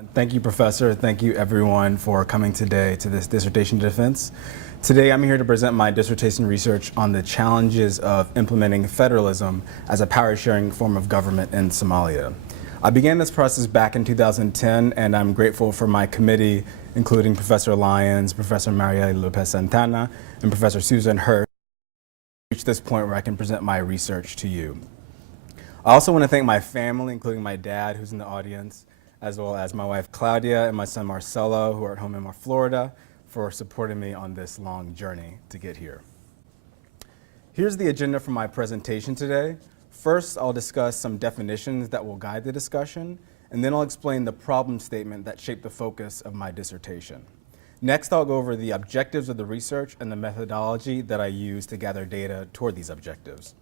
And thank you, Professor. Thank you, everyone, for coming today to this dissertation defense. Today, I'm here to present my dissertation research on the challenges of implementing federalism as a power-sharing form of government in Somalia. I began this process back in 2010, and I'm grateful for my committee, including Professor Lyons, Professor Maria Lopez-Santana, and Professor Susan Hirsch, to reach this point where I can present my research to you. I also want to thank my family, including my dad, who's in the audience, as well as my wife Claudia and my son Marcelo, who are at home in Florida, for supporting me on this long journey to get here. Here's the agenda for my presentation today. First, I'll discuss some definitions that will guide the discussion, and then I'll explain the problem statement that shaped the focus of my dissertation. Next, I'll go over the objectives of the research and the methodology that I use to gather data toward these objectives.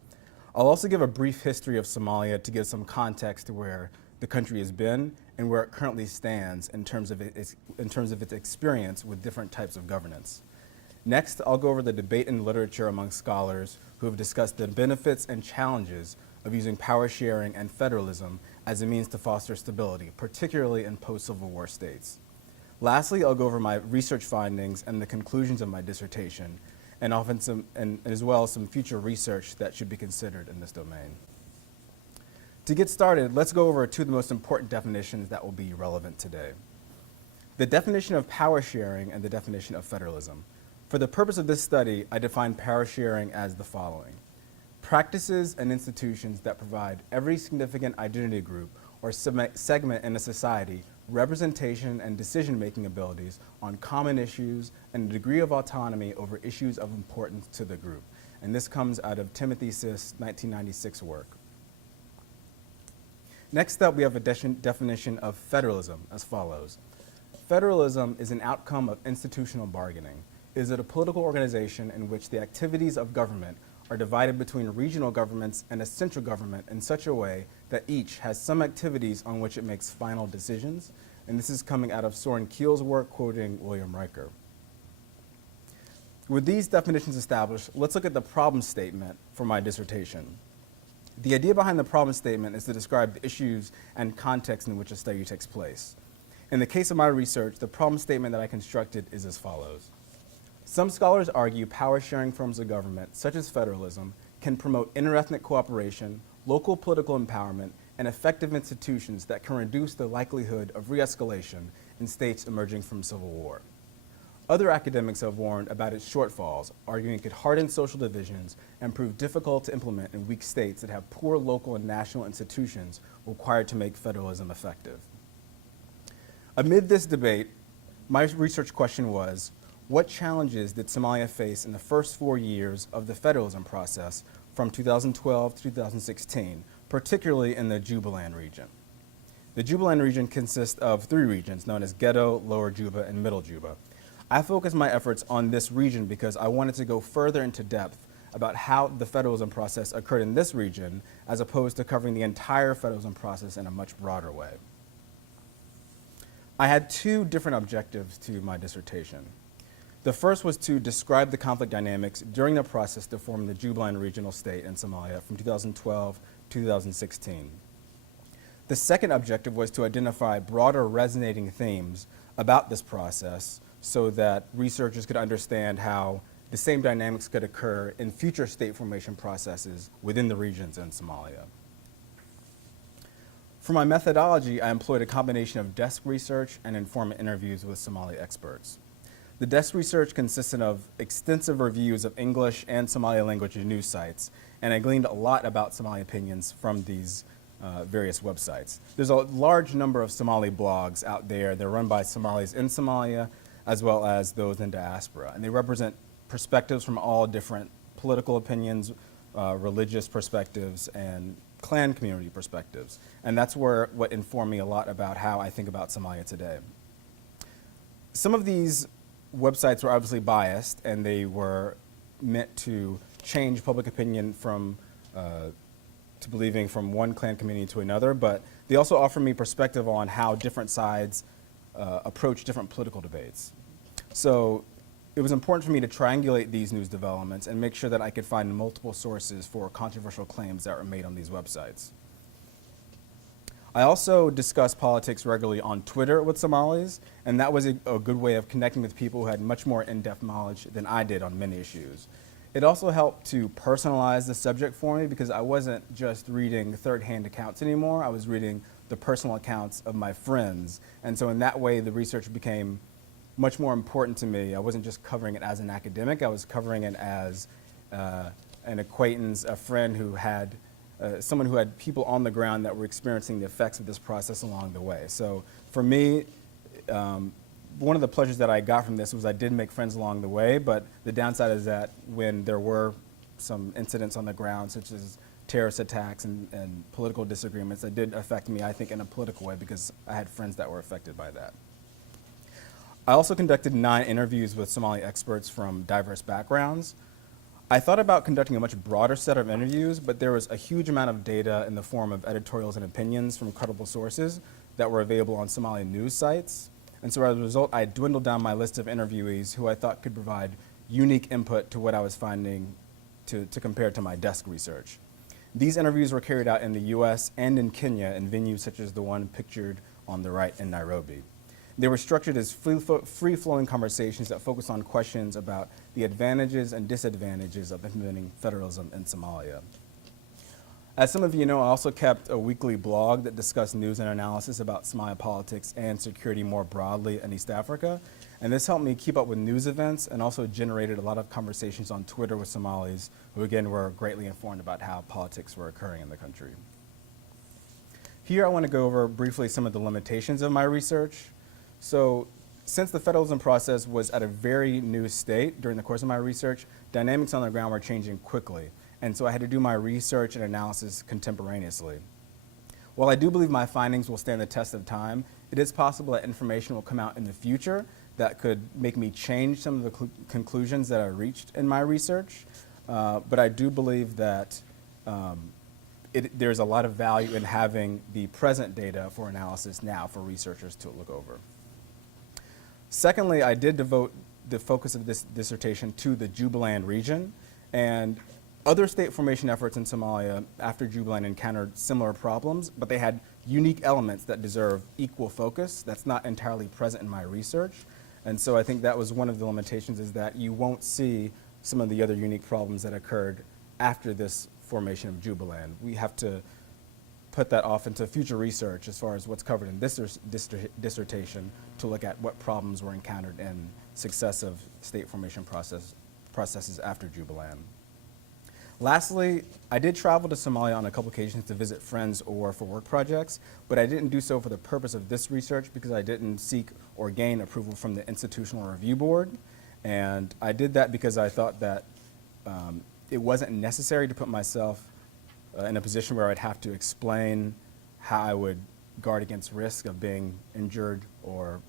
I'll also give a brief history of Somalia to give some context to where the country has been and where it currently stands in terms of its experience with different types of governance. Next, I'll go over the debate and literature among scholars who have discussed the benefits and challenges of using power sharing and federalism as a means to foster stability, particularly in post-Civil War states. Lastly, I'll go over my research findings and the conclusions of my dissertation, and as well as some future research that should be considered in this domain. To get started, let's go over two of the most important definitions that will be relevant today. The definition of power sharing and the definition of federalism. For the purpose of this study, I define power sharing as the following: practices and institutions that provide every significant identity group or segment in a society representation and decision-making abilities on common issues and a degree of autonomy over issues of importance to the group. And this comes out of Timothy Siss' 1996 work. Next up, we have a definition of federalism as follows. Federalism is an outcome of institutional bargaining. It is a political organization in which the activities of government are divided between regional governments and a central government in such a way that each has some activities on which it makes final decisions. And this is coming out of Soren Keel's work, quoting William Riker. With these definitions established, let's look at the problem statement for my dissertation. The idea behind the problem statement is to describe the issues and context in which a study takes place. In the case of my research, the problem statement that I constructed is as follows. Some scholars argue power-sharing forms of government, such as federalism, can promote interethnic cooperation, local political empowerment, and effective institutions that can reduce the likelihood of re-escalation in states emerging from civil war. Other academics have warned about its shortfalls, arguing it could harden social divisions and prove difficult to implement in weak states that have poor local and national institutions required to make federalism effective. Amid this debate, my research question was, what challenges did Somalia face in the first 4 years of the federalism process from 2012 to 2016, particularly in the Jubilant region? The Jubilant region consists of 3 regions known as Ghetto, Lower Juba, and Middle Juba. I focused my efforts on this region because I wanted to go further into depth about how the federalism process occurred in this region as opposed to covering the entire federalism process in a much broader way. I had 2 different objectives to my dissertation. The first was to describe the conflict dynamics during the process to form the Jubilant regional state in Somalia from 2012 to 2016. The second objective was to identify broader resonating themes about this process so that researchers could understand how the same dynamics could occur in future state formation processes within the regions in Somalia. For my methodology, I employed a combination of desk research and informant interviews with Somali experts. The desk research consisted of extensive reviews of English and Somali language news sites, and I gleaned a lot about Somali opinions from these various websites. There's a large number of Somali blogs out there. They're run by Somalis in Somalia, as well as those in diaspora, and they represent perspectives from all different political opinions, religious perspectives, and clan community perspectives. And that's what informed me a lot about how I think about Somalia today. Some of these websites were obviously biased, and they were meant to change public opinion from to believing from one clan community to another, but they also offer me perspective on how different sides approach different political debates. So it was important for me to triangulate these news developments and make sure that I could find multiple sources for controversial claims that were made on these websites. I also discuss politics regularly on Twitter with Somalis, and that was a good way of connecting with people who had much more in-depth knowledge than I did on many issues. It also helped to personalize the subject for me because I wasn't just reading third-hand accounts anymore, I was reading the personal accounts of my friends. And so in that way, the research became much more important to me. I wasn't just covering it as an academic, I was covering it as an acquaintance, a friend who had someone who had people on the ground that were experiencing the effects of this process along the way. So for me, one of the pleasures that I got from this was I did make friends along the way, but the downside is that when there were some incidents on the ground, such as terrorist attacks and political disagreements, that did affect me, I think, in a political way because I had friends that were affected by that. I also conducted 9 interviews with Somali experts from diverse backgrounds. I thought about conducting a much broader set of interviews, but there was a huge amount of data in the form of editorials and opinions from credible sources that were available on Somali news sites. And so as a result, I dwindled down my list of interviewees who I thought could provide unique input to what I was finding to compare to my desk research. These interviews were carried out in the US and in Kenya in venues such as the one pictured on the right in Nairobi. They were structured as free-flowing conversations that focused on questions about the advantages and disadvantages of implementing federalism in Somalia. As some of you know, I also kept a weekly blog that discussed news and analysis about Somalia politics and security more broadly in East Africa. And this helped me keep up with news events and also generated a lot of conversations on Twitter with Somalis who, again, were greatly informed about how politics were occurring in the country. Here I want to go over briefly some of the limitations of my research. So since the federalism process was at a very new state during the course of my research, dynamics on the ground were changing quickly. And so I had to do my research and analysis contemporaneously. While I do believe my findings will stand the test of time, it is possible that information will come out in the future that could make me change some of the conclusions that I reached in my research. But I do believe that there's a lot of value in having the present data for analysis now for researchers to look over. Secondly, I did devote the focus of this dissertation to the Jubilant region, and other state formation efforts in Somalia after Jubilant encountered similar problems, but they had unique elements that deserve equal focus. That's not entirely present in my research, and so I think that was one of the limitations, is that you won't see some of the other unique problems that occurred after this formation of Jubilant. We have to put that off into future research as far as what's covered in this dissertation to look at what problems were encountered in successive state formation processes after Jubilant. Lastly, I did travel to Somalia on a couple occasions to visit friends or for work projects, but I didn't do so for the purpose of this research because I didn't seek or gain approval from the Institutional Review Board. And I did that because I thought that it wasn't necessary to put myself in a position where I'd have to explain how I would guard against risk of being injured or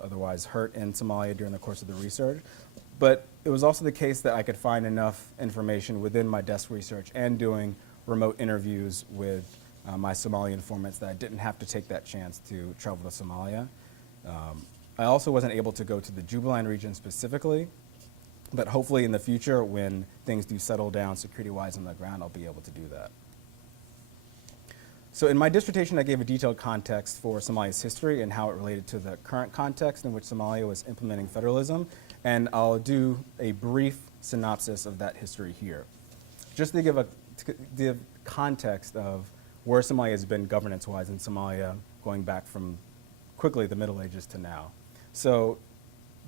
otherwise hurt in Somalia during the course of the research. But it was also the case that I could find enough information within my desk research and doing remote interviews with my Somali informants that I didn't have to take that chance to travel to Somalia. I also wasn't able to go to the Jubilant region specifically, but hopefully in the future, when things do settle down security-wise on the ground, I'll be able to do that. So in my dissertation, I gave a detailed context for Somalia's history and how it related to the current context in which Somalia was implementing federalism, and I'll do a brief synopsis of that history here. Just to give context of where Somalia has been governance-wise in Somalia, going back from quickly the Middle Ages to now. So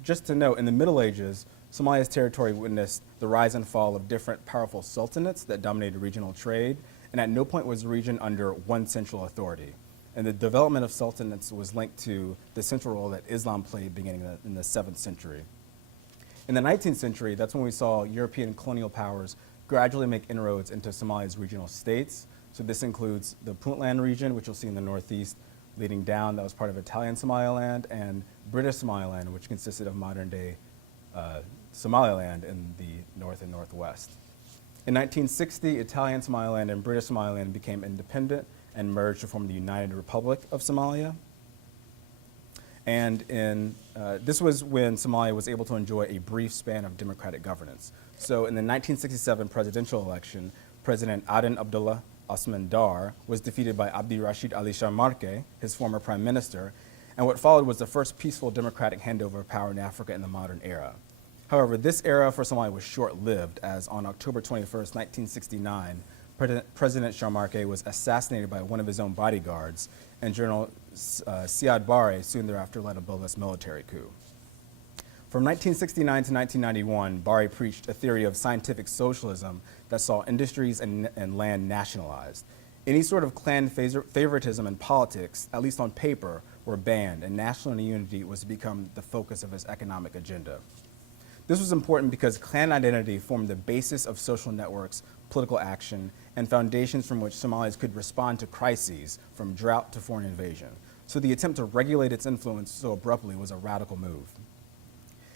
just to note, in the Middle Ages, Somalia's territory witnessed the rise and fall of different powerful sultanates that dominated regional trade, and at no point was the region under one central authority. And the development of sultanates was linked to the central role that Islam played beginning in the 7th century. In the 19th century, that's when we saw European colonial powers gradually make inroads into Somalia's regional states. So this includes the Puntland region, which you'll see in the northeast, leading down, that was part of Italian Somaliland, and British Somaliland, which consisted of modern-day Somaliland in the north and northwest. In 1960, Italian Somaliland and British Somaliland became independent and merged to form the United Republic of Somalia. And this was when Somalia was able to enjoy a brief span of democratic governance. So in the 1967 presidential election, President Aden Abdullah Osman Dar, was defeated by Abdi Rashid Ali Sharmarke, his former prime minister, and what followed was the first peaceful democratic handover of power in Africa in the modern era. However, this era for Somalia was short-lived, as on October 21st, 1969, President Sharmarke was assassinated by one of his own bodyguards, and General Siad Barre soon thereafter led a bloodless military coup. From 1969 to 1991, Barre preached a theory of scientific socialism that saw industries and land nationalized. Any sort of clan favoritism in politics, at least on paper, were banned, and national unity was to become the focus of his economic agenda. This was important because clan identity formed the basis of social networks, political action, and foundations from which Somalis could respond to crises, from drought to foreign invasion. So the attempt to regulate its influence so abruptly was a radical move.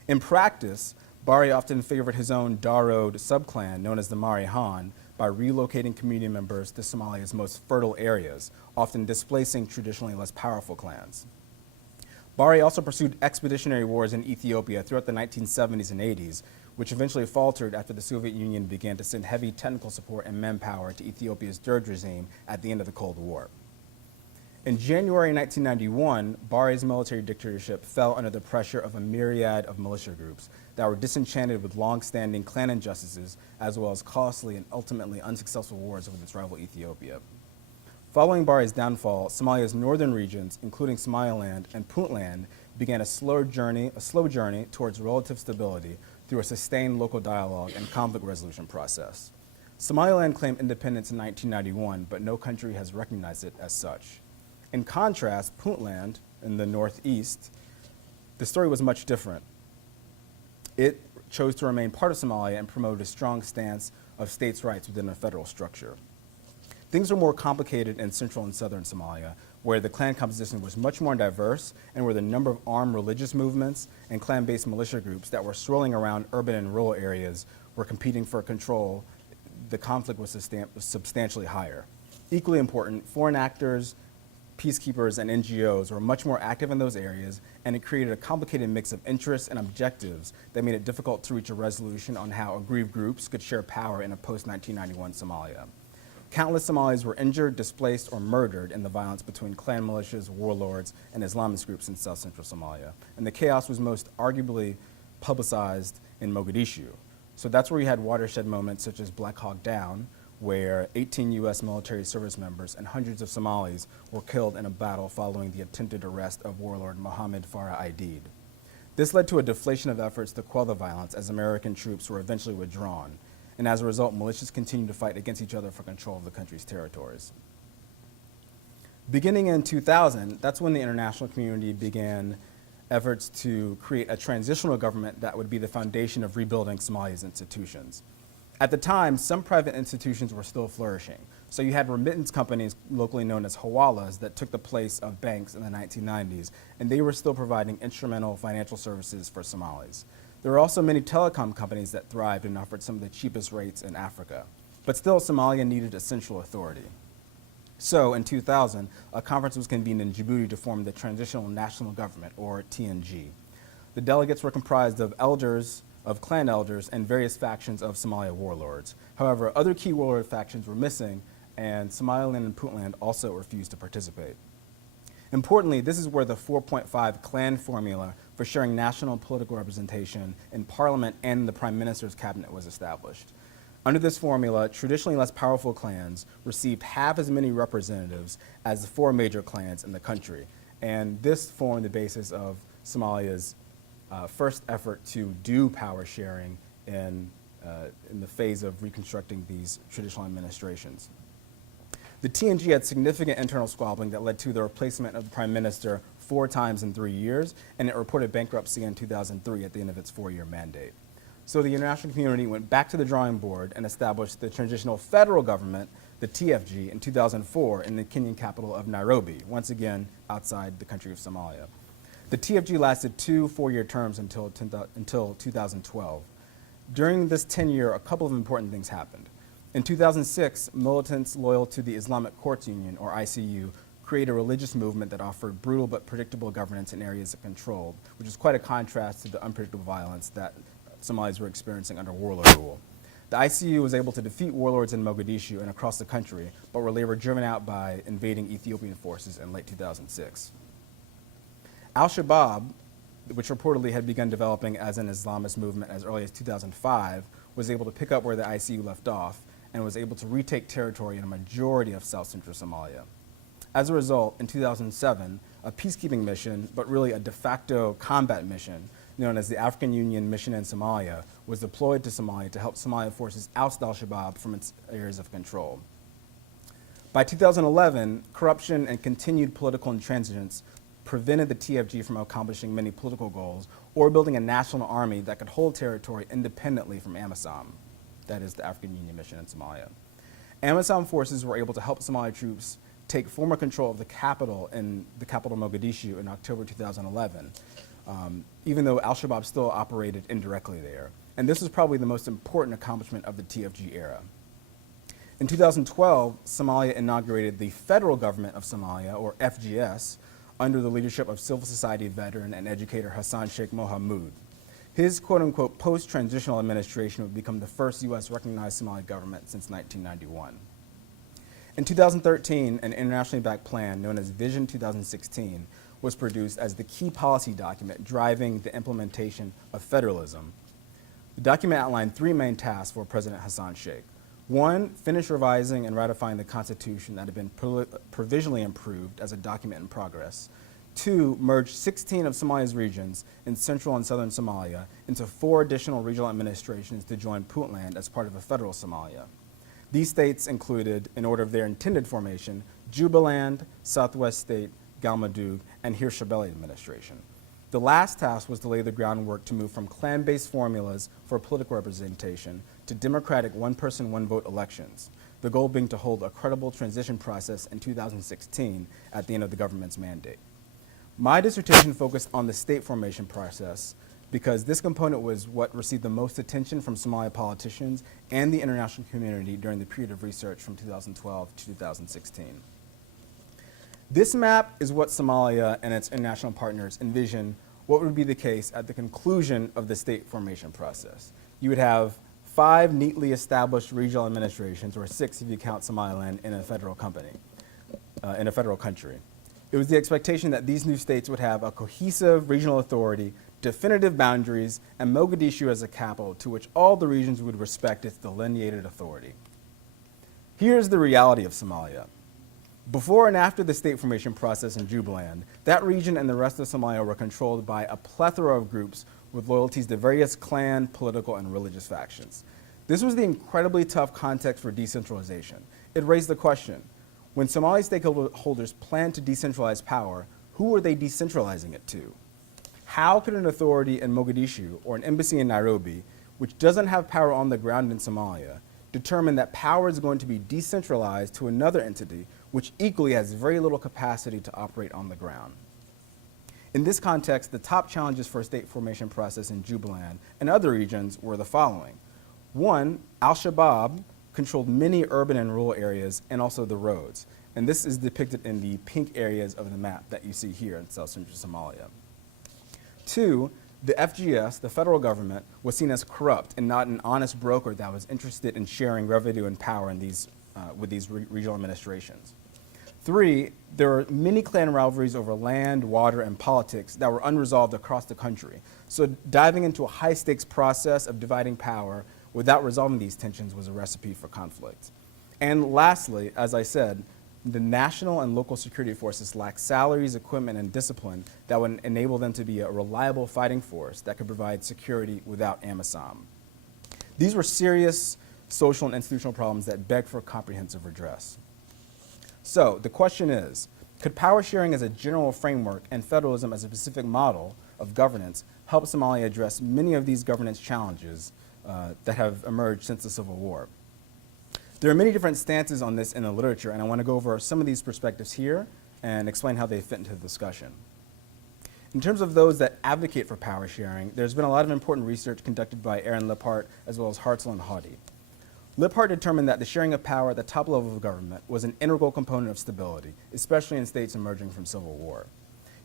In practice, Barre often favored his own Darod subclan, known as the Marihan, by relocating community members to Somalia's most fertile areas, often displacing traditionally less powerful clans. Barre also pursued expeditionary wars in Ethiopia throughout the 1970s and 80s, which eventually faltered after the Soviet Union began to send heavy technical support and manpower to Ethiopia's Derg regime at the end of the Cold War. In January 1991, Barre's military dictatorship fell under the pressure of a myriad of militia groups that were disenchanted with long-standing clan injustices, as well as costly and ultimately unsuccessful wars with its rival Ethiopia. Following Barre's downfall, Somalia's northern regions, including Somaliland and Puntland, began a slow journey towards relative stability through a sustained local dialogue and conflict resolution process. Somaliland claimed independence in 1991, but no country has recognized it as such. In contrast, Puntland, in the northeast, the story was much different. It chose to remain part of Somalia and promoted a strong stance of states' rights within a federal structure. Things were more complicated in central and southern Somalia, where the clan composition was much more diverse and where the number of armed religious movements and clan-based militia groups that were swirling around urban and rural areas were competing for control. The conflict was substantially higher. Equally important, foreign actors, peacekeepers, and NGOs were much more active in those areas, and it created a complicated mix of interests and objectives that made it difficult to reach a resolution on how aggrieved groups could share power in a post-1991 Somalia. Countless Somalis were injured, displaced, or murdered in the violence between clan militias, warlords, and Islamist groups in south-central Somalia. And the chaos was most arguably publicized in Mogadishu. So that's where you had watershed moments such as Black Hawk Down, where 18 U.S. military service members and hundreds of Somalis were killed in a battle following the attempted arrest of warlord Mohammed Farah Aidid. This led to a deflation of efforts to quell the violence as American troops were eventually withdrawn. And as a result, militias continued to fight against each other for control of the country's territories. Beginning in 2000, that's when the international community began efforts to create a transitional government that would be the foundation of rebuilding Somalia's institutions. At the time, some private institutions were still flourishing. So you had remittance companies, locally known as hawalas, that took the place of banks in the 1990s, and they were still providing instrumental financial services for Somalis. There were also many telecom companies that thrived and offered some of the cheapest rates in Africa. But still, Somalia needed a central authority. So in 2000, a conference was convened in Djibouti to form the Transitional National Government, or TNG. The delegates were comprised of clan elders, and various factions of Somalia warlords. However, other key warlord factions were missing, and Somaliland and Puntland also refused to participate. Importantly, this is where the 4.5 clan formula for sharing national political representation in parliament and the prime minister's cabinet was established. Under this formula, traditionally less powerful clans received half as many representatives as the four major clans in the country. And this formed the basis of Somalia's first effort to do power sharing in the phase of reconstructing these traditional administrations. The TNG had significant internal squabbling that led to the replacement of the prime minister 4 times in 3 years, and it reported bankruptcy in 2003 at the end of its 4-year mandate. So the international community went back to the drawing board and established the Transitional Federal Government, the TFG, in 2004 in the Kenyan capital of Nairobi, once again outside the country of Somalia. The TFG lasted 2 4-year terms until 2012. During this tenure, a couple of important things happened. In 2006, militants loyal to the Islamic Courts Union, or ICU, created a religious movement that offered brutal but predictable governance in areas of control, which is quite a contrast to the unpredictable violence that Somalis were experiencing under warlord rule. The ICU was able to defeat warlords in Mogadishu and across the country, but were later driven out by invading Ethiopian forces in late 2006. Al-Shabaab, which reportedly had begun developing as an Islamist movement as early as 2005, was able to pick up where the ICU left off and was able to retake territory in a majority of South Central Somalia. As a result, in 2007, a peacekeeping mission, but really a de facto combat mission, known as the African Union Mission in Somalia, was deployed to Somalia to help Somalia forces oust al-Shabaab from its areas of control. By 2011, corruption and continued political intransigence prevented the TFG from accomplishing many political goals or building a national army that could hold territory independently from AMISOM, that is the African Union Mission in Somalia. AMISOM forces were able to help Somali troops take former control of the capital Mogadishu in October 2011, even though al-Shabaab still operated indirectly there. And this was probably the most important accomplishment of the TFG era. In 2012, Somalia inaugurated the Federal Government of Somalia, or FGS, under the leadership of civil society veteran and educator Hassan Sheikh Mohamud. His quote-unquote post-transitional administration would become the first U.S. recognized Somali government since 1991. In 2013, an internationally backed plan known as Vision 2016 was produced as the key policy document driving the implementation of federalism. The document outlined three main tasks for President Hassan Sheikh. One, finish revising and ratifying the Constitution that had been provisionally improved as a document in progress. Two, merge 16 of Somalia's regions in central and southern Somalia into 4 additional regional administrations to join Puntland as part of a federal Somalia. These states included, in order of their intended formation, Jubilant, Southwest State, Galmudug, and Hirsch administration. The last task was to lay the groundwork to move from clan-based formulas for political representation to democratic one-person, one-vote elections, the goal being to hold a credible transition process in 2016 at the end of the government's mandate. My dissertation focused on the state formation process because this component was what received the most attention from Somali politicians and the international community during the period of research from 2012 to 2016. This map is what Somalia and its international partners envision what would be the case at the conclusion of the state formation process. You would have 5 neatly established regional administrations, or 6 if you count Somaliland, in a federal country. It was the expectation that these new states would have a cohesive regional authority, definitive boundaries, and Mogadishu as a capital to which all the regions would respect its delineated authority. Here's the reality of Somalia. Before and after the state formation process in Jubaland, that region and the rest of Somalia were controlled by a plethora of groups with loyalties to various clan, political, and religious factions. This was the incredibly tough context for decentralization. It raised the question, when Somali stakeholders planned to decentralize power, who were they decentralizing it to? How could an authority in Mogadishu or an embassy in Nairobi, which doesn't have power on the ground in Somalia, determine that power is going to be decentralized to another entity which equally has very little capacity to operate on the ground? In this context, the top challenges for a state formation process in Jubaland and other regions were the following. One, al-Shabaab controlled many urban and rural areas and also the roads. And this is depicted in the pink areas of the map that you see here in South Central Somalia. Two, the FGS, the federal government, was seen as corrupt and not an honest broker that was interested in sharing revenue and power in with these regional administrations. Three, there were many clan rivalries over land, water, and politics that were unresolved across the country. So diving into a high-stakes process of dividing power without resolving these tensions was a recipe for conflict. And lastly, as I said, the national and local security forces lacked salaries, equipment, and discipline that would enable them to be a reliable fighting force that could provide security without AMISOM. These were serious social and institutional problems that begged for comprehensive redress. So the question is, could power sharing as a general framework and federalism as a specific model of governance help Somalia address many of these governance challenges that have emerged since the Civil War? There are many different stances on this in the literature, and I want to go over some of these perspectives here and explain how they fit into the discussion. In terms of those that advocate for power sharing, there's been a lot of important research conducted by Aaron Lippert as well as Hartzell and Haughty. Lippert determined that the sharing of power at the top level of government was an integral component of stability, especially in states emerging from civil war.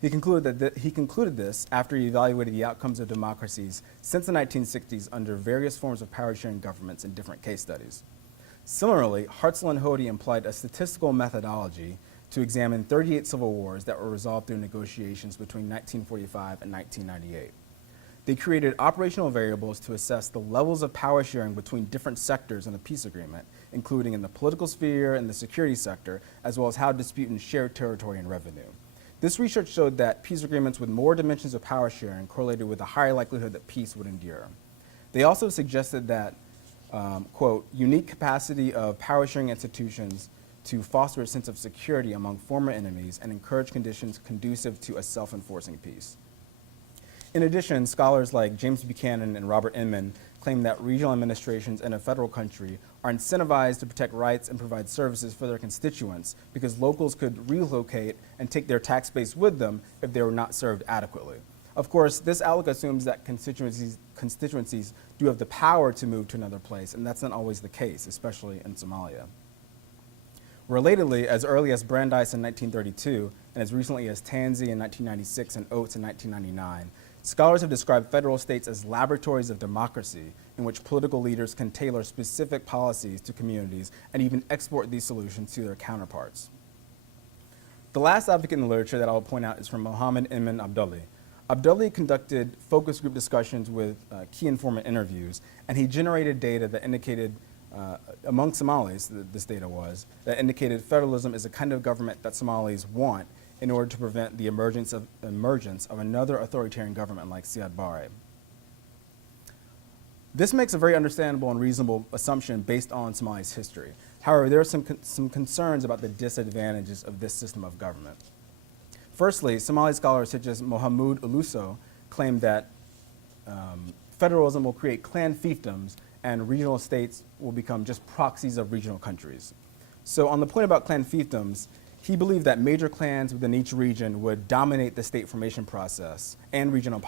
He concluded this after he evaluated the outcomes of democracies since the 1960s under various forms of power-sharing governments in different case studies. Similarly, Hartzell and Hody employed a statistical methodology to examine 38 civil wars that were resolved through negotiations between 1945 and 1998. They created operational variables to assess the levels of power sharing between different sectors in the peace agreement, including in the political sphere and the security sector, as well as how dispute shared territory and revenue. This research showed that peace agreements with more dimensions of power sharing correlated with a higher likelihood that peace would endure. They also suggested that, quote, unique capacity of power sharing institutions to foster a sense of security among former enemies and encourage conditions conducive to a self-enforcing peace. In addition, scholars like James Buchanan and Robert Inman claim that regional administrations in a federal country are incentivized to protect rights and provide services for their constituents because locals could relocate and take their tax base with them if they were not served adequately. Of course, this outlook assumes that constituencies do have the power to move to another place, and that's not always the case, especially in Somalia. Relatedly, as early as Brandeis in 1932 and as recently as Tansey in 1996 and Oates in 1999, scholars have described federal states as laboratories of democracy in which political leaders can tailor specific policies to communities and even export these solutions to their counterparts. The last advocate in the literature that I'll point out is from Mohammed Emin Abdulli. Abdulli conducted focus group discussions with key informant interviews, and he generated data that indicated, among Somalis, this data was, that indicated federalism is a kind of government that Somalis want in order to prevent the emergence of another authoritarian government like Siad Barre. This makes a very understandable and reasonable assumption based on Somalia's history. However, there are some concerns about the disadvantages of this system of government. Firstly, Somali scholars such as Mohamed Uluso claim that federalism will create clan fiefdoms and regional states will become just proxies of regional countries. So on the point about clan fiefdoms, he believed that major clans within each region would dominate the state formation process and regional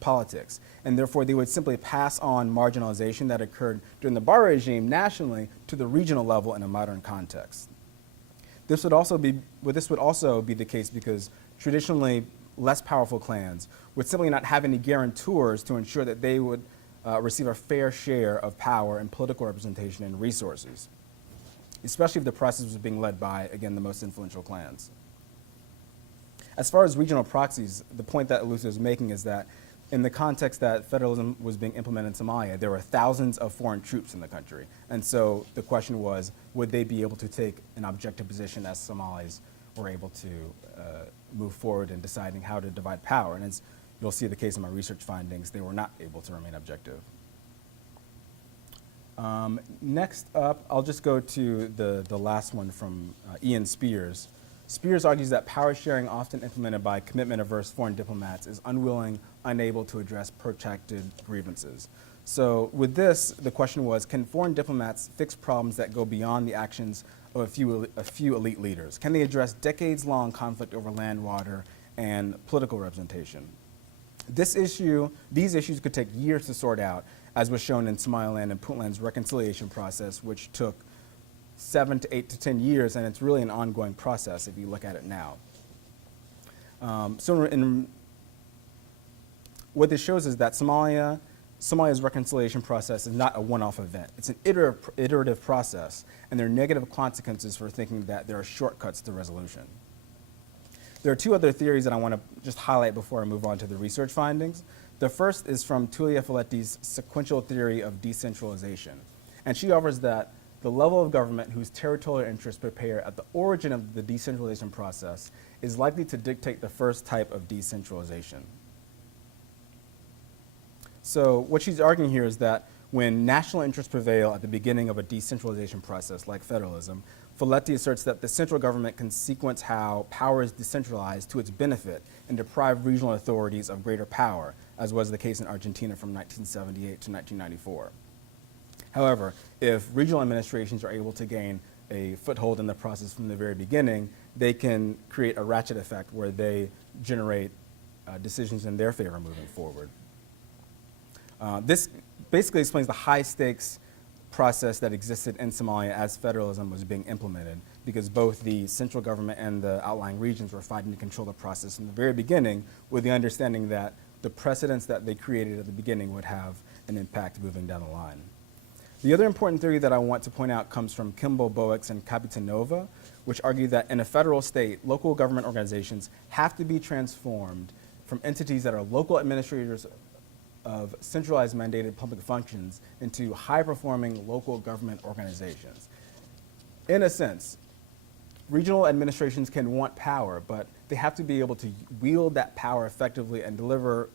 politics, and therefore they would simply pass on marginalization that occurred during the Barre regime nationally to the regional level in a modern context. This would also be the case because traditionally less powerful clans would simply not have any guarantors to ensure that they would receive a fair share of power and political representation and resources, especially if the process was being led by, again, the most influential clans. As far as regional proxies, the point that Uluso is making is that in the context that federalism was being implemented in Somalia, there were thousands of foreign troops in the country. And so the question was, would they be able to take an objective position as Somalis were able to move forward in deciding how to divide power? And as you'll see the case in my research findings, they were not able to remain objective. Next up, I'll just go to the last one from Ian Spears. Spears argues that power sharing often implemented by commitment-averse foreign diplomats is unwilling, unable to address protracted grievances. So with this, the question was, can foreign diplomats fix problems that go beyond the actions of a few elite leaders? Can they address decades-long conflict over land, water, and political representation? These issues could take years to sort out, as was shown in Somaliland and Puntland's reconciliation process, which took 7 to 8 to 10 years, and it's really an ongoing process if you look at it now. What this shows is that Somalia's reconciliation process is not a one-off event. It's an iterative process, and there are negative consequences for thinking that there are shortcuts to resolution. There are two other theories that I want to just highlight before I move on to the research findings. The first is from Tulia Foletti's sequential theory of decentralization. And she offers that the level of government whose territorial interests prepare at the origin of the decentralization process is likely to dictate the first type of decentralization. So what she's arguing here is that when national interests prevail at the beginning of a decentralization process like federalism, Foletti asserts that the central government can sequence how power is decentralized to its benefit and deprive regional authorities of greater power, as was the case in Argentina from 1978 to 1994. However, if regional administrations are able to gain a foothold in the process from the very beginning, they can create a ratchet effect where they generate decisions in their favor moving forward. This basically explains the high stakes process that existed in Somalia as federalism was being implemented, because both the central government and the outlying regions were fighting to control the process from the very beginning, with the understanding that the precedents that they created at the beginning would have an impact moving down the line. The other important theory that I want to point out comes from Kimball, Boex, and Kapitanova, which argue that in a federal state, local government organizations have to be transformed from entities that are local administrators of centralized mandated public functions into high-performing local government organizations. In a sense, regional administrations can want power, but they have to be able to wield that power effectively and deliver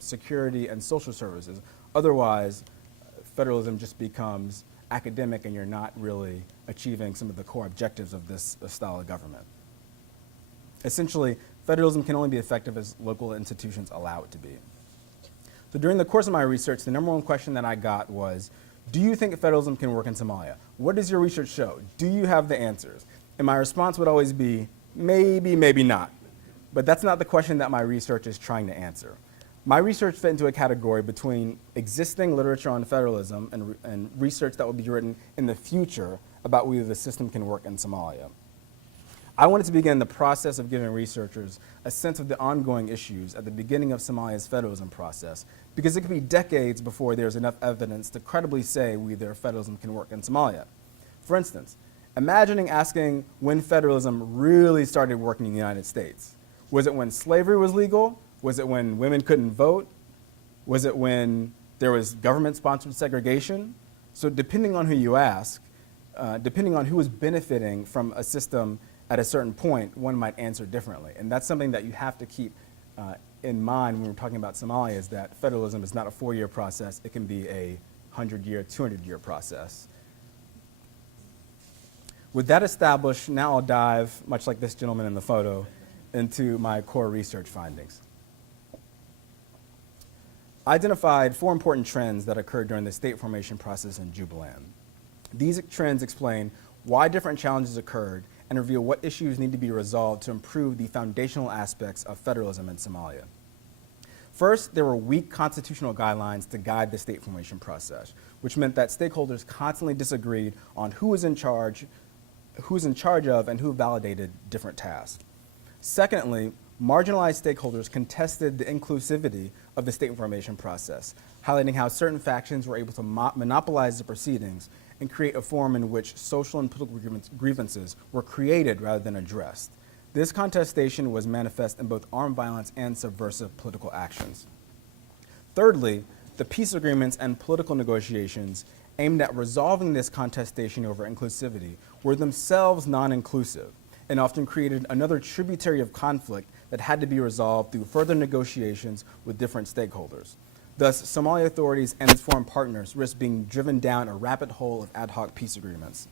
security and social services. Otherwise, federalism just becomes academic and you're not really achieving some of the core objectives of this style of government. Essentially, federalism can only be effective as local institutions allow it to be. So during the course of my research, the number one question that I got was, do you think federalism can work in Somalia? What does your research show? Do you have the answers? And my response would always be, maybe, maybe not. But that's not the question that my research is trying to answer. My research fit into a category between existing literature on federalism and research that will be written in the future about whether the system can work in Somalia. I wanted to begin the process of giving researchers a sense of the ongoing issues at the beginning of Somalia's federalism process, because it could be decades before there's enough evidence to credibly say whether federalism can work in Somalia. For instance, imagining asking when federalism really started working in the United States. Was it when slavery was legal? Was it when women couldn't vote? Was it when there was government-sponsored segregation? So depending on who you ask, depending on who was benefiting from a system at a certain point, one might answer differently. And that's something that you have to keep in mind when we're talking about Somalia, is that federalism is not a 4-year process. It can be a 100-year, 200-year process. With that established, now I'll dive, much like this gentleman in the photo, into my core research findings. I identified 4 important trends that occurred during the state formation process in Jubilant. These trends explain why different challenges occurred and reveal what issues need to be resolved to improve the foundational aspects of federalism in Somalia. First, there were weak constitutional guidelines to guide the state formation process, which meant that stakeholders constantly disagreed on who was in charge of and who validated different tasks. Secondly, marginalized stakeholders contested the inclusivity of the state formation process, highlighting how certain factions were able to monopolize the proceedings and create a form in which social and political grievances were created rather than addressed. This contestation was manifest in both armed violence and subversive political actions. Thirdly, the peace agreements and political negotiations aimed at resolving this contestation over inclusivity were themselves non-inclusive and often created another tributary of conflict that had to be resolved through further negotiations with different stakeholders. Thus, Somali authorities and its foreign partners risked being driven down a rabbit hole of ad hoc peace agreements.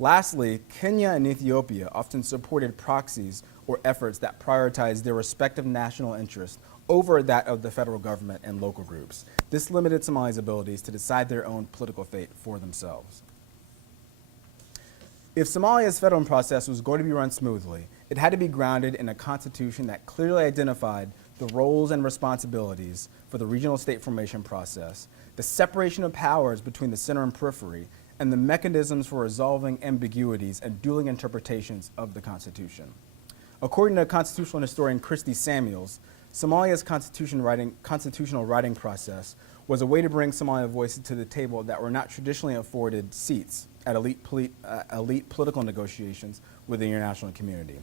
Lastly, Kenya and Ethiopia often supported proxies or efforts that prioritized their respective national interests over that of the federal government and local groups. This limited Somalia's abilities to decide their own political fate for themselves. If Somalia's federal process was going to be run smoothly, it had to be grounded in a constitution that clearly identified the roles and responsibilities for the regional state formation process, the separation of powers between the center and periphery, and the mechanisms for resolving ambiguities and dueling interpretations of the Constitution. According to constitutional historian Christy Samuels, Somalia's constitutional writing process was a way to bring Somalia voices to the table that were not traditionally afforded seats at elite political negotiations with the international community.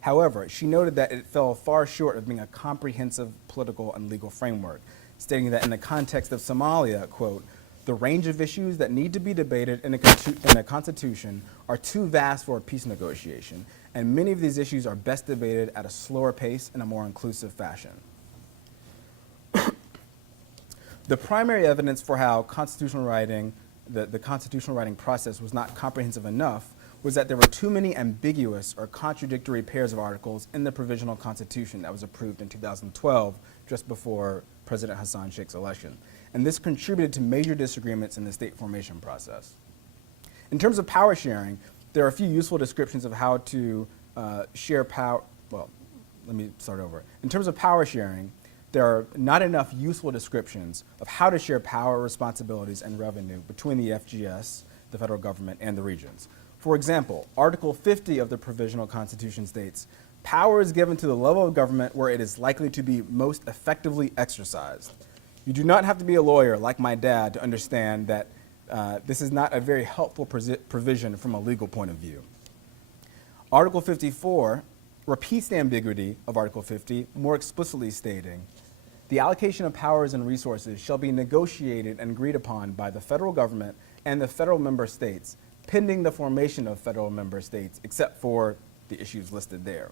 However, she noted that it fell far short of being a comprehensive political and legal framework, stating that in the context of Somalia, quote, the range of issues that need to be debated in a constitution are too vast for a peace negotiation, and many of these issues are best debated at a slower pace in a more inclusive fashion. The primary evidence for how constitutional writing, the constitutional writing process was not comprehensive enough was that there were too many ambiguous or contradictory pairs of articles in the provisional constitution that was approved in 2012, just before President Hassan Sheikh's election. And this contributed to major disagreements in the state formation process. In terms of power sharing, there are a few useful descriptions of how to share power. Well, let me start over. In terms of power sharing, there are not enough useful descriptions of how to share power, responsibilities, and revenue between the FGS, the federal government, and the regions. For example, Article 50 of the Provisional Constitution states, "Power is given to the level of government where it is likely to be most effectively exercised." You do not have to be a lawyer like my dad to understand that this is not a very helpful provision from a legal point of view. Article 54 repeats the ambiguity of Article 50, more explicitly stating, "The allocation of powers and resources shall be negotiated and agreed upon by the federal government and the federal member states, pending the formation of federal member states, except for the issues listed there."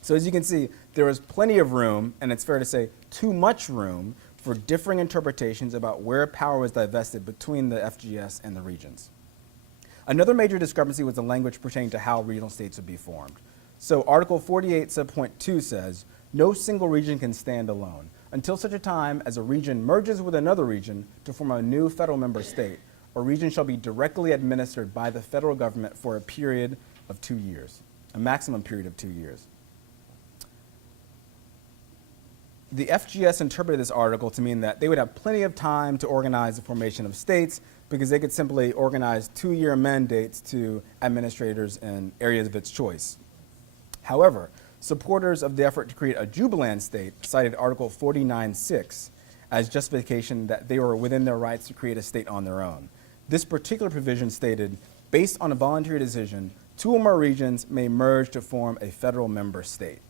So as you can see, there is plenty of room, and it's fair to say too much room, for differing interpretations about where power was divested between the FGS and the regions. Another major discrepancy was the language pertaining to how regional states would be formed. So Article 48 subpoint 2 says, "No single region can stand alone. Until such a time as a region merges with another region to form a new federal member state, a region shall be directly administered by the federal government for a period of 2 years, a maximum period of 2 years." The FGS interpreted this article to mean that they would have plenty of time to organize the formation of states because they could simply organize 2-year mandates to administrators in areas of its choice. However, supporters of the effort to create a Jubilant state cited Article 49.6 as justification that they were within their rights to create a state on their own. This particular provision stated, "Based on a voluntary decision, 2 or more regions may merge to form a federal member state."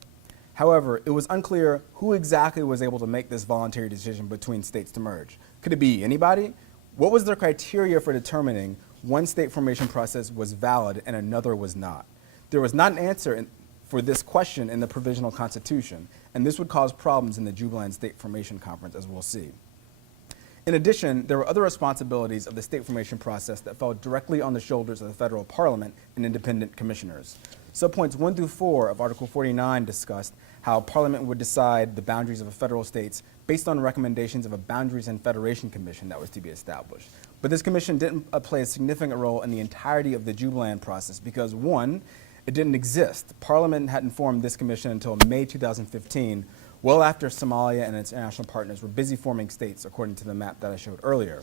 However, it was unclear who exactly was able to make this voluntary decision between states to merge. Could it be anybody? What was their criteria for determining one state formation process was valid and another was not? There was not an answer for this question in the Provisional Constitution, and this would cause problems in the Jubilant State Formation Conference, as we'll see. In addition, there were other responsibilities of the state formation process that fell directly on the shoulders of the federal parliament and independent commissioners. Subpoints 1 through 4 of Article 49 discussed how Parliament would decide the boundaries of federal states based on recommendations of a Boundaries and Federation Commission that was to be established. But this commission didn't play a significant role in the entirety of the Jubilant process because, one, it didn't exist. Parliament hadn't formed this commission until May 2015, well after Somalia and its international partners were busy forming states, according to the map that I showed earlier.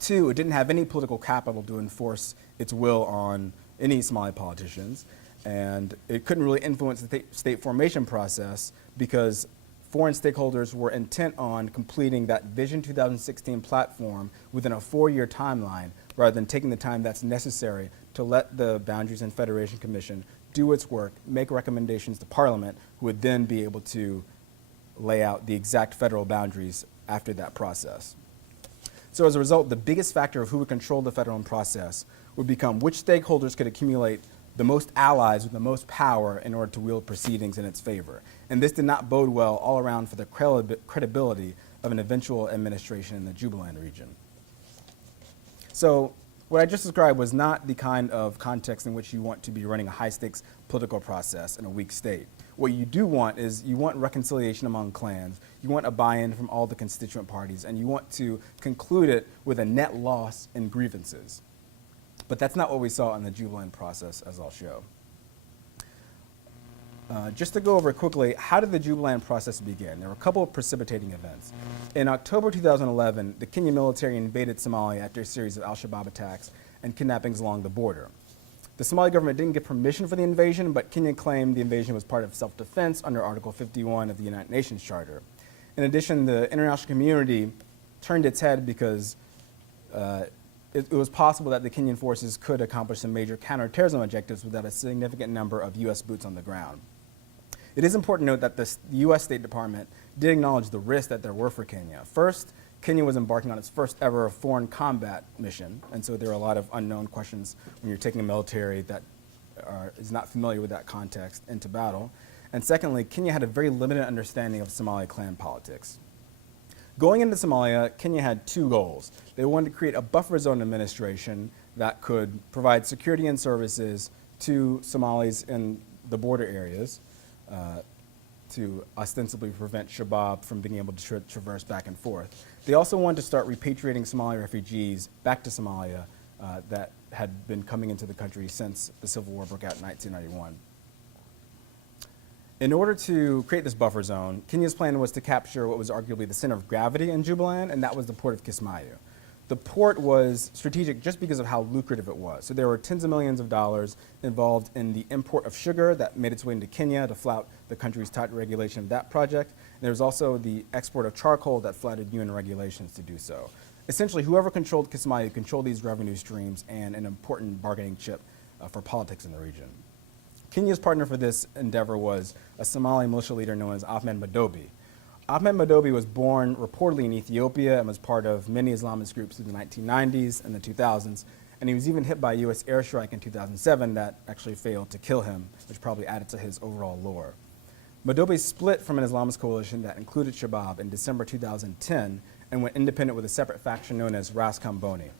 2, it didn't have any political capital to enforce its will on any Somali politicians, and it couldn't really influence the state formation process because foreign stakeholders were intent on completing that Vision 2016 platform within a 4-year timeline rather than taking the time that's necessary to let the Boundaries and Federation Commission do its work, make recommendations to Parliament, who would then be able to lay out the exact federal boundaries after that process. So as a result, the biggest factor of who would control the federal process would become which stakeholders could accumulate the most allies with the most power in order to wield proceedings in its favor. And this did not bode well all around for the credibility of an eventual administration in the Jubilant region. So what I just described was not the kind of context in which you want to be running a high-stakes political process in a weak state. What you do want is you want reconciliation among clans, you want a buy-in from all the constituent parties, and you want to conclude it with a net loss in grievances. But that's not what we saw in the Jubilant process, as I'll show. Just to go over quickly, how did the Jubilant process begin? There were a couple of precipitating events. In October 2011, the Kenyan military invaded Somalia after a series of al-Shabaab attacks and kidnappings along the border. The Somali government didn't get permission for the invasion, but Kenya claimed the invasion was part of self-defense under Article 51 of the United Nations Charter. In addition, the international community turned its head because it was possible that the Kenyan forces could accomplish some major counterterrorism objectives without a significant number of U.S. boots on the ground. It is important to note that the U.S. State Department did acknowledge the risks that there were for Kenya. First, Kenya was embarking on its first ever foreign combat mission, and so there are a lot of unknown questions when you're taking a military that is not familiar with that context into battle. And secondly, Kenya had a very limited understanding of Somali clan politics. Going into Somalia, Kenya had 2 goals. They wanted to create a buffer zone administration that could provide security and services to Somalis in the border areas to ostensibly prevent Shabaab from being able to traverse back and forth. They also wanted to start repatriating Somali refugees back to Somalia that had been coming into the country since the Civil War broke out in 1991. In order to create this buffer zone, Kenya's plan was to capture what was arguably the center of gravity in Jubilant, and that was the port of Kismayu. The port was strategic just because of how lucrative it was. So there were tens of millions of dollars involved in the import of sugar that made its way into Kenya to flout the country's tight regulation of that project. And there was also the export of charcoal that flouted UN regulations to do so. Essentially, whoever controlled Kismayu controlled these revenue streams and an important bargaining chip for politics in the region. Kenya's partner for this endeavor was a Somali militia leader known as Ahmed Madobe. Ahmed Madobe was born reportedly in Ethiopia and was part of many Islamist groups through the 1990s and the 2000s, and he was even hit by a U.S. airstrike in 2007 that actually failed to kill him, which probably added to his overall lore. Madobe split from an Islamist coalition that included Shabab in December 2010 and went independent with a separate faction known as Ras Kamboni.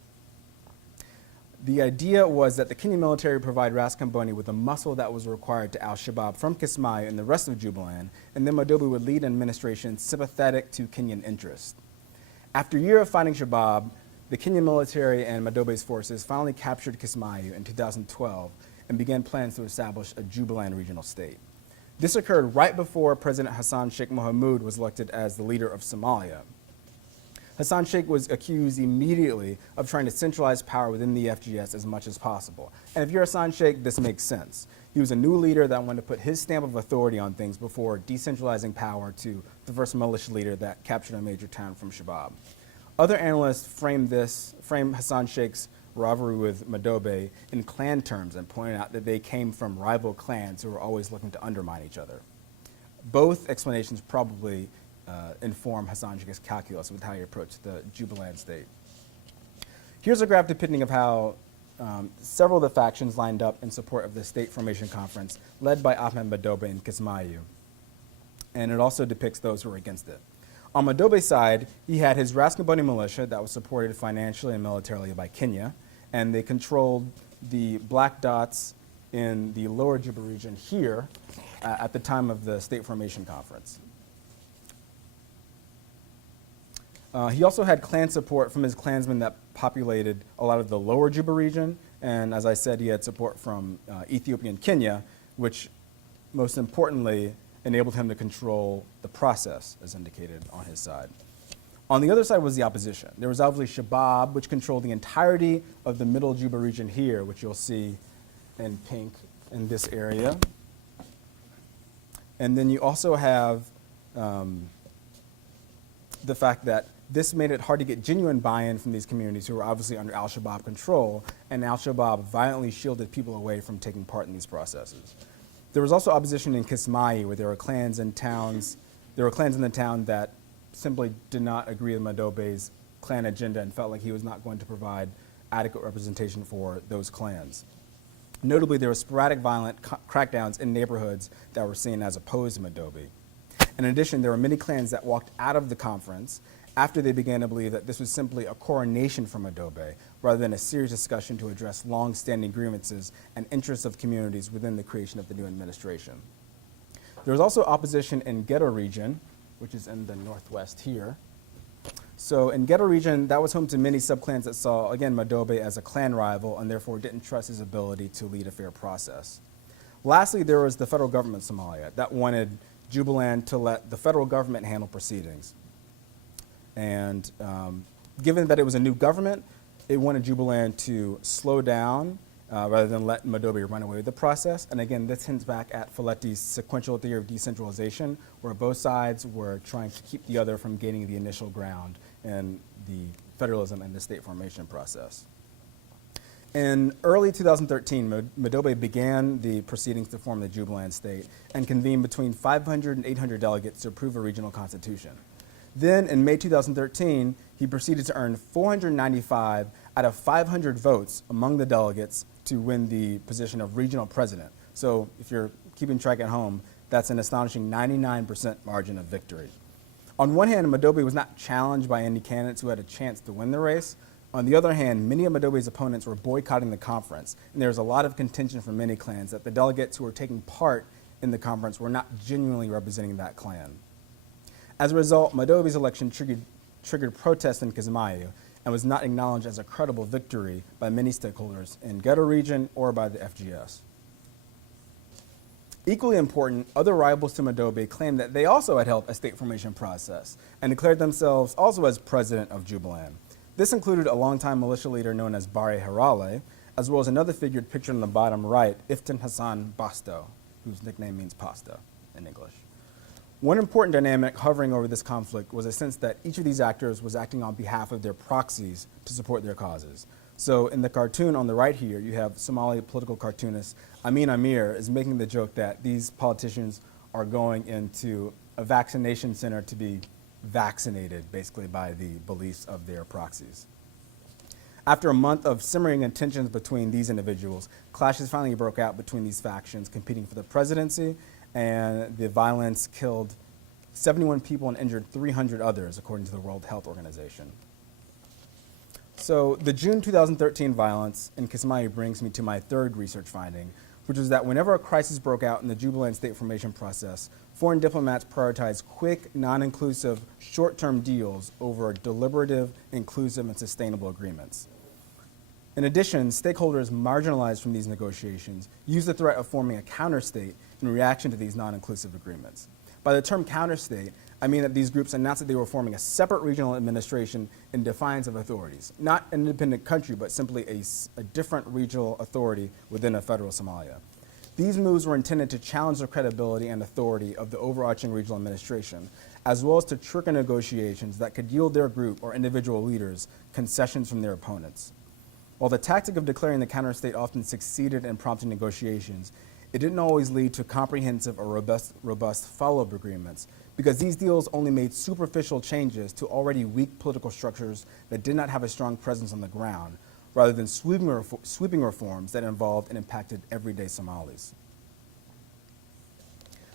The idea was that the Kenyan military would provide Ras Kamboni with the muscle that was required to oust Shabab from Kismayu and the rest of Jubilant, and then Madobe would lead an administration sympathetic to Kenyan interests. After a year of fighting Shabab, the Kenyan military and Madobe's forces finally captured Kismayu in 2012 and began plans to establish a Jubilant regional state. This occurred right before President Hassan Sheikh Mohamud was elected as the leader of Somalia. Hassan Sheikh was accused immediately of trying to centralize power within the FGS as much as possible. And if you're Hassan Sheikh, this makes sense. He was a new leader that wanted to put his stamp of authority on things before decentralizing power to the first militia leader that captured a major town from Shabab. Other analysts frame Hassan Sheikh's rivalry with Madobe in clan terms and pointed out that they came from rival clans who were always looking to undermine each other. Both explanations probably inform Hassan Sheikh's calculus with how he approached the Jubilant state. Here's a graph depicting of how several of the factions lined up in support of the state formation conference led by Ahmed Madobe in Kismayu. And it also depicts those who were against it. On Madobe's side, he had his Ras Kamboni militia that was supported financially and militarily by Kenya, and they controlled the black dots in the lower Juba region here at the time of the state formation conference. He also had clan support from his clansmen that populated a lot of the lower Juba region, and as I said, he had support from Ethiopia and Kenya, which most importantly enabled him to control the process, as indicated on his side. On the other side was the opposition. There was obviously Shabab, which controlled the entirety of the middle Juba region here, which you'll see in pink in this area. And then you also have the fact that this made it hard to get genuine buy-in from these communities who were obviously under al-Shabaab control, and al-Shabaab violently shielded people away from taking part in these processes. There was also opposition in Kismayu, where there were clans in the town that simply did not agree with Madobe's clan agenda and felt like he was not going to provide adequate representation for those clans. Notably, there were sporadic violent crackdowns in neighborhoods that were seen as opposed to Madobe. In addition, there were many clans that walked out of the conference after they began to believe that this was simply a coronation for Madobe, rather than a serious discussion to address long-standing grievances and interests of communities within the creation of the new administration. There was also opposition in Ghetto region, which is in the northwest here. So in Ghetto region, that was home to many subclans that saw, again, Madobe as a clan rival and therefore didn't trust his ability to lead a fair process. Lastly, there was the federal government of Somalia that wanted Jubilant to let the federal government handle proceedings. And given that it was a new government, it wanted Jubilant to slow down rather than let Madobe run away with the process. And again, this hints back at Folletti's sequential theory of decentralization, where both sides were trying to keep the other from gaining the initial ground in the federalism and the state formation process. In early 2013, Madobe began the proceedings to form the Jubilant state and convened between 500 and 800 delegates to approve a regional constitution. Then, in May 2013, he proceeded to earn 495 out of 500 votes among the delegates to win the position of regional president. So, if you're keeping track at home, that's an astonishing 99% margin of victory. On one hand, Madobe was not challenged by any candidates who had a chance to win the race. On the other hand, many of Madobe's opponents were boycotting the conference, and there was a lot of contention from many clans that the delegates who were taking part in the conference were not genuinely representing that clan. As a result, Madobe's election triggered protests in Kismayu and was not acknowledged as a credible victory by many stakeholders in Ghetto region or by the FGS. Equally important, other rivals to Madobe claimed that they also had helped a state formation process and declared themselves also as president of Jubilant. This included a longtime militia leader known as Barre Harale, as well as another figure pictured on the bottom right, Iftin Hassan Basto, whose nickname means pasta in English. One important dynamic hovering over this conflict was a sense that each of these actors was acting on behalf of their proxies to support their causes. So in the cartoon on the right here, you have Somali political cartoonist Amin Amir is making the joke that these politicians are going into a vaccination center to be vaccinated, basically by the beliefs of their proxies. After a month of simmering tensions between these individuals, clashes finally broke out between these factions competing for the presidency, and the violence killed 71 people and injured 300 others, according to the World Health Organization. So the June 2013 violence in Kismayo brings me to my third research finding, which was that whenever a crisis broke out in the Jubilant state formation process, foreign diplomats prioritized quick, non-inclusive, short-term deals over deliberative, inclusive, and sustainable agreements. In addition, stakeholders marginalized from these negotiations used the threat of forming a counter-state in reaction to these non-inclusive agreements. By the term counter-state, I mean that these groups announced that they were forming a separate regional administration in defiance of authorities, not an independent country, but simply a different regional authority within a federal Somalia. These moves were intended to challenge the credibility and authority of the overarching regional administration, as well as to trigger negotiations that could yield their group or individual leaders concessions from their opponents. While the tactic of declaring the counter-state often succeeded in prompting negotiations, it didn't always lead to comprehensive or robust follow-up agreements, because these deals only made superficial changes to already weak political structures that did not have a strong presence on the ground, rather than sweeping reforms that involved and impacted everyday Somalis.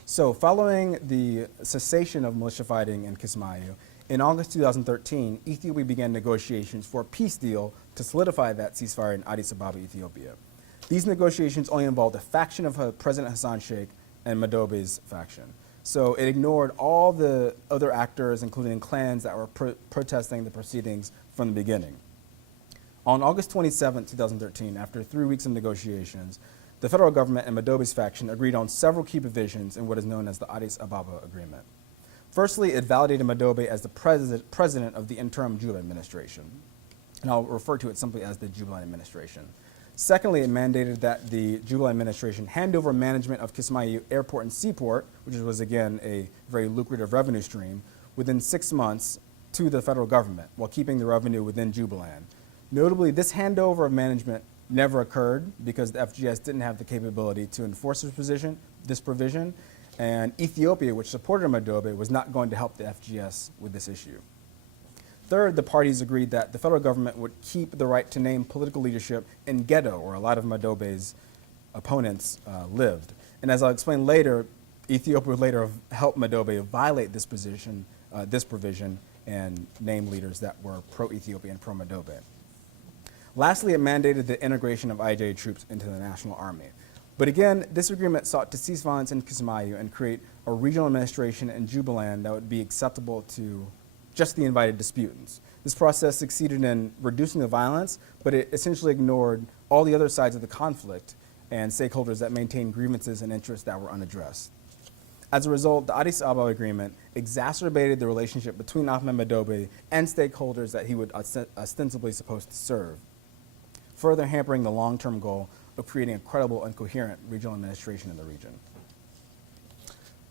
So following the cessation of militia fighting in Kismayo, in August 2013, Ethiopia began negotiations for a peace deal to solidify that ceasefire in Addis Ababa, Ethiopia. These negotiations only involved a faction of President Hassan Sheikh and Madobe's faction. So it ignored all the other actors, including clans that were protesting the proceedings from the beginning. On August 27, 2013, after 3 weeks of negotiations, the federal government and Madobe's faction agreed on several key provisions in what is known as the Addis Ababa Agreement. Firstly, it validated Madobe as the president of the interim Jubilant administration, and I'll refer to it simply as the Jubilant administration. Secondly, it mandated that the Jubilant administration hand over management of Kismayo Airport and Seaport, which was again a very lucrative revenue stream, within 6 months to the federal government, while keeping the revenue within Jubilant. Notably, this handover of management never occurred because the FGS didn't have the capability to enforce this provision, and Ethiopia, which supported Madobe, was not going to help the FGS with this issue. Third, the parties agreed that the federal government would keep the right to name political leadership in Ghetto, where a lot of Madobe's opponents lived. And as I'll explain later, Ethiopia would later help Madobe violate this provision and name leaders that were pro-Ethiopia and pro-Madobe. Lastly, it mandated the integration of IJ troops into the National Army. But again, this agreement sought to cease violence in Kismayo and create a regional administration in Jubilant that would be acceptable to just the invited disputants. This process succeeded in reducing the violence, but it essentially ignored all the other sides of the conflict and stakeholders that maintained grievances and interests that were unaddressed. As a result, the Addis Ababa Agreement exacerbated the relationship between Ahmed Madobe and stakeholders that he was ostensibly supposed to serve, further hampering the long-term goal of creating a credible and coherent regional administration in the region.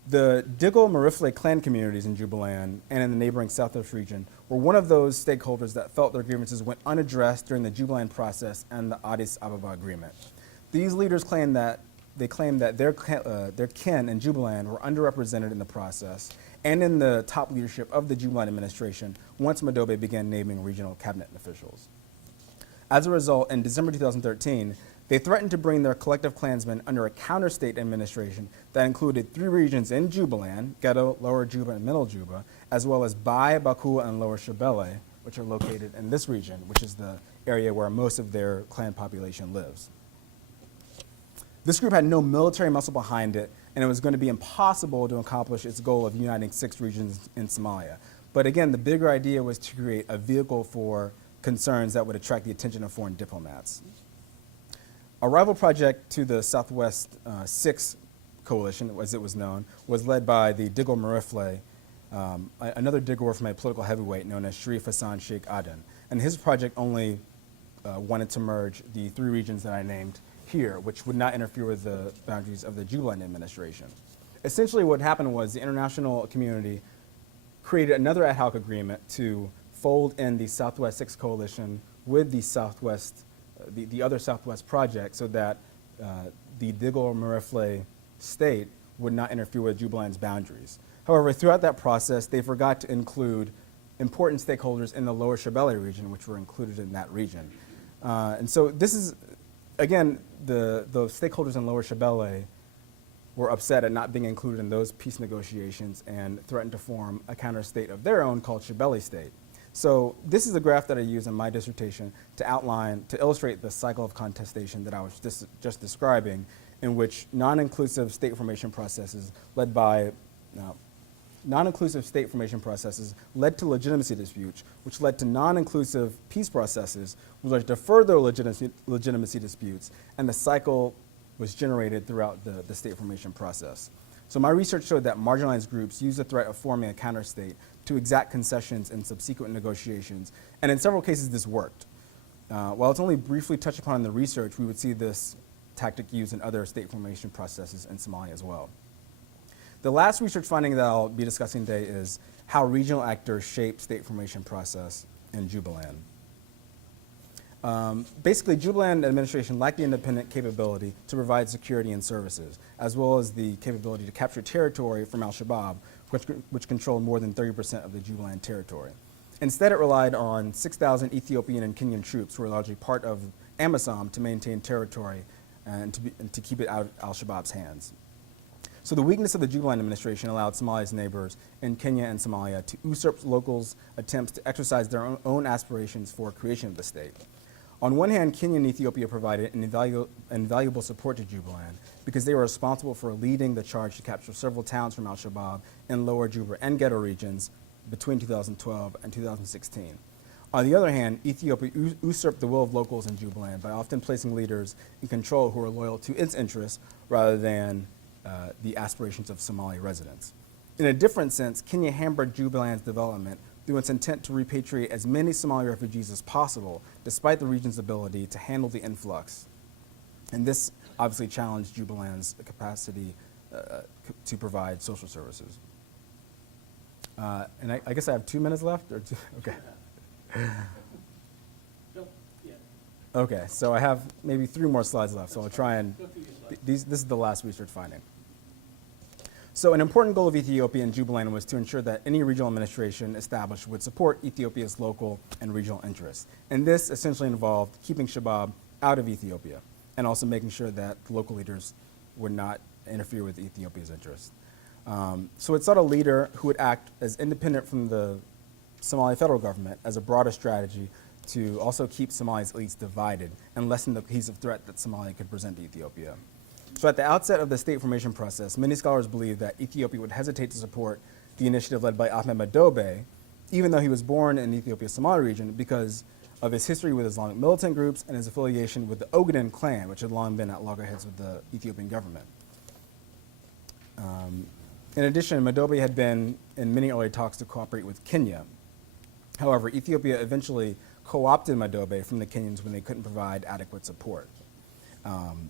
The Diggle Marifle clan communities in Jubilant and in the neighboring Southwest region were one of those stakeholders that felt their grievances went unaddressed during the Jubilant process and the Addis Ababa Agreement. These leaders claimed that their kin in Jubilant were underrepresented in the process and in the top leadership of the Jubilant administration once Madobe began naming regional cabinet officials. As a result, in December 2013, they threatened to bring their collective clansmen under a counter-state administration that included 3 regions in Jubilant, Ghetto, Lower Juba, and Middle Juba, as well as Bai, Bakua, and Lower Shabelle, which are located in this region, which is the area where most of their clan population lives. This group had no military muscle behind it, and it was going to be impossible to accomplish its goal of uniting 6 regions in Somalia. But again, the bigger idea was to create a vehicle for concerns that would attract the attention of foreign diplomats. A rival project to the Southwest 6 coalition, as it was known, was led by the Diggle Marifle, another Diggle from a political heavyweight known as Sharif Hassan Sheikh Aden. And his project only wanted to merge the three regions that I named here, which would not interfere with the boundaries of the Jubilant administration. Essentially what happened was the international community created another ad hoc agreement to fold in the Southwest Six Coalition with the Southwest, the other Southwest project, so that the Diggle Marifle state would not interfere with Jubilant's boundaries. However, throughout that process, they forgot to include important stakeholders in the Lower Shabelle region, which were included in that region. And so this is, again, the stakeholders in Lower Shabelle were upset at not being included in those peace negotiations and threatened to form a counter-state of their own called Shabelle State. So this is a graph that I use in my dissertation to outline, to illustrate the cycle of contestation that I was just describing, in which non-inclusive state formation processes led by non-inclusive state formation processes led to legitimacy disputes, which led to non-inclusive peace processes, which led to further legitimacy disputes, and the cycle was generated throughout the state formation process. So my research showed that marginalized groups use the threat of forming a counter-state to exact concessions in subsequent negotiations, and in several cases this worked. While it's only briefly touched upon in the research, we would see this tactic used in other state formation processes in Somalia as well. The last research finding that I'll be discussing today is how regional actors shape state formation process in Jubilant. Basically, Jubilant administration lacked the independent capability to provide security and services, as well as the capability to capture territory from al-Shabaab, which controlled more than 30% of the Jubilant territory. Instead, it relied on 6,000 Ethiopian and Kenyan troops who were largely part of AMISOM to maintain territory and to keep it out of al-Shabaab's hands. So the weakness of the Jubilant administration allowed Somalia's neighbors in Kenya and Somalia to usurp locals' attempts to exercise their own aspirations for creation of the state. On one hand, Kenya and Ethiopia provided invaluable support to Jubilant because they were responsible for leading the charge to capture several towns from al-Shabaab in Lower Juba and Ghetto regions between 2012 and 2016. On the other hand, Ethiopia usurped the will of locals in Jubilant by often placing leaders in control who were loyal to its interests rather than the aspirations of Somali residents. In a different sense, Kenya hampered Jubilant's development through its intent to repatriate as many Somali refugees as possible, despite the region's ability to handle the influx. And this obviously challenged Jubilant's capacity to provide social services. And I guess I have 2 minutes left, or two? Okay. Okay, so I have maybe 3 more slides left, so I'll try and, this is the last research finding. So an important goal of Ethiopia and Jubilant was to ensure that any regional administration established would support Ethiopia's local and regional interests. And this essentially involved keeping Shabaab out of Ethiopia and also making sure that local leaders would not interfere with Ethiopia's interests. So it sought a leader who would act as independent from the Somali federal government as a broader strategy to also keep Somalia's elites divided and lessen the cohesive threat that Somalia could present to Ethiopia. So at the outset of the state formation process, many scholars believe that Ethiopia would hesitate to support the initiative led by Ahmed Madobe, even though he was born in Ethiopia's Somali region, because of his history with Islamic militant groups and his affiliation with the Ogaden clan, which had long been at loggerheads with the Ethiopian government. In addition, Madobe had been in many early talks to cooperate with Kenya. However, Ethiopia eventually co-opted Madobe from the Kenyans when they couldn't provide adequate support. I'm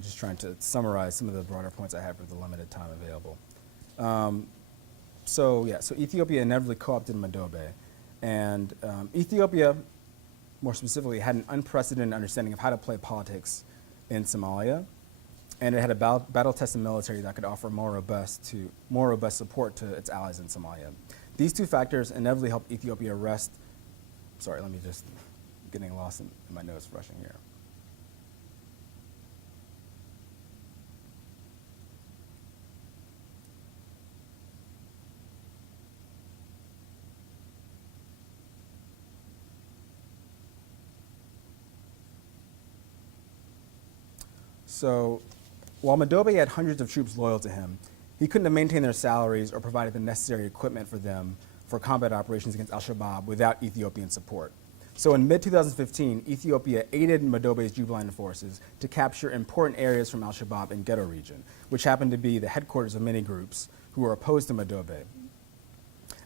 just trying to summarize some of the broader points I have for the limited time available. So Ethiopia inevitably co-opted Madobe, and Ethiopia, more specifically, had an unprecedented understanding of how to play politics in Somalia, and it had a battle-tested military that could offer more robust support to its allies in Somalia. These two factors inevitably helped Ethiopia wrest. Sorry, let me just getting lost in my notes rushing here. So while Madobe had hundreds of troops loyal to him, he couldn't have maintained their salaries or provided the necessary equipment for them for combat operations against al-Shabaab without Ethiopian support. So in mid-2015, Ethiopia aided Madobe's Jubilant forces to capture important areas from al-Shabaab in Ghetto region, which happened to be the headquarters of many groups who were opposed to Madobe.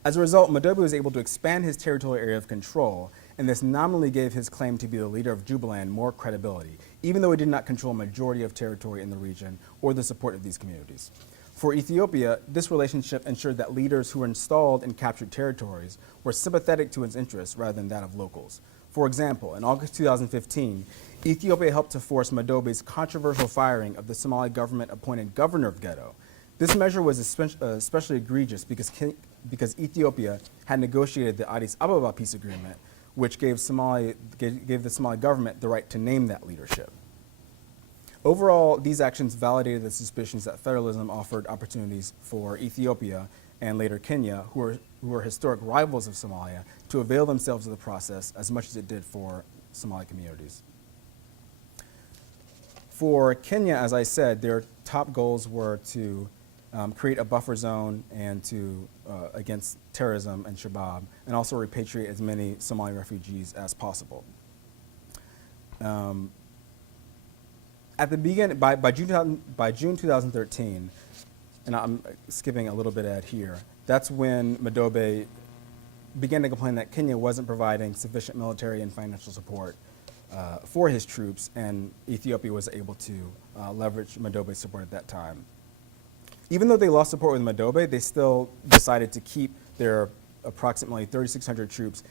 As a result, Madobe was able to expand his territorial area of control, and this nominally gave his claim to be the leader of Jubilant more credibility, even though he did not control a majority of territory in the region or the support of these communities. For Ethiopia, this relationship ensured that leaders who were installed in captured territories were sympathetic to its interests rather than that of locals. For example, in August 2015, Ethiopia helped to force Madobe's controversial firing of the Somali government-appointed governor of Ghetto. This measure was especially egregious because Ethiopia had negotiated the Addis Ababa peace agreement, which gave the Somali government the right to name that leadership. Overall, these actions validated the suspicions that federalism offered opportunities for Ethiopia and later Kenya, who were historic rivals of Somalia, to avail themselves of the process as much as it did for Somali communities. For Kenya, as I said, their top goals were to create a buffer zone and to against terrorism and Shabaab, and also repatriate as many Somali refugees as possible. At the beginning, by June 2013, and I'm skipping a little bit ahead here, that's when Madobe began to complain that Kenya wasn't providing sufficient military and financial support for his troops, and Ethiopia was able to leverage Madobe's support at that time. Even though they lost support with Madobe, they still decided to keep their approximately 3,600 troops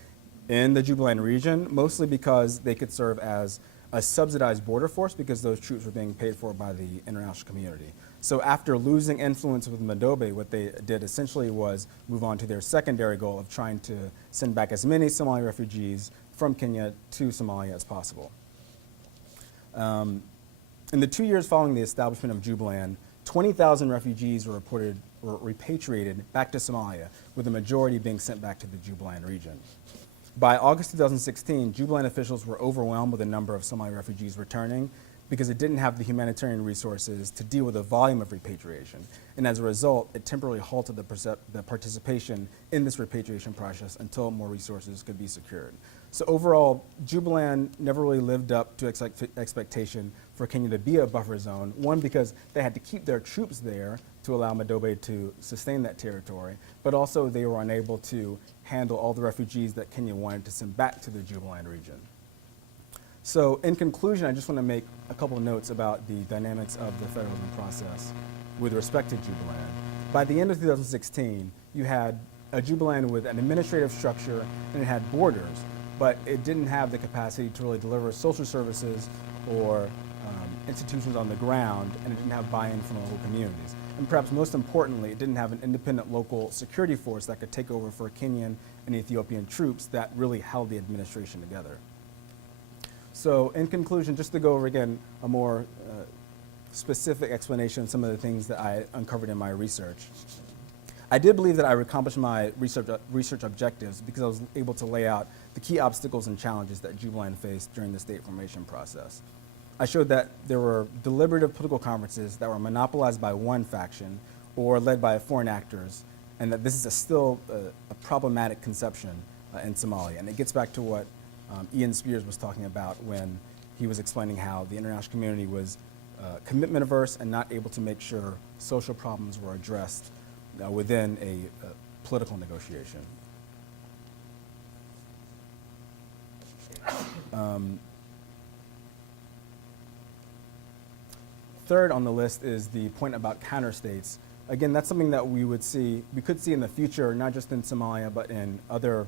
in the Jubilant region, mostly because they could serve as a subsidized border force because those troops were being paid for by the international community. So after losing influence with Madobe, what they did essentially was move on to their secondary goal of trying to send back as many Somali refugees from Kenya to Somalia as possible. In the 2 years following the establishment of Jubilant, 20,000 refugees were repatriated back to Somalia, with the majority being sent back to the Jubilant region. By August 2016, Jubilant officials were overwhelmed with the number of Somali refugees returning because it didn't have the humanitarian resources to deal with the volume of repatriation. And as a result, it temporarily halted the participation in this repatriation process until more resources could be secured. So overall, Jubilant never really lived up to expectation for Kenya to be a buffer zone. One, because they had to keep their troops there to allow Madobe to sustain that territory, but also they were unable to handle all the refugees that Kenya wanted to send back to the Jubilant region. So in conclusion, I just want to make a couple of notes about the dynamics of the federalism process with respect to Jubilant. By the end of 2016, you had a Jubilant with an administrative structure and it had borders, but it didn't have the capacity to really deliver social services or institutions on the ground, and it didn't have buy-in from local communities. And perhaps most importantly, it didn't have an independent local security force that could take over for Kenyan and Ethiopian troops that really held the administration together. So in conclusion, just to go over again a more specific explanation of some of the things that I uncovered in my research. I did believe that I accomplished my research objectives because I was able to lay out the key obstacles and challenges that Jubilant faced during the state formation process. I showed that there were deliberative political conferences that were monopolized by one faction or led by foreign actors, and that this is still a problematic conception in Somalia. And it gets back to what Ian Spears was talking about when he was explaining how the international community was commitment averse and not able to make sure social problems were addressed within a political negotiation. Third on the list is the point about counterstates. Again, that's something that we could see in the future, not just in Somalia, but in other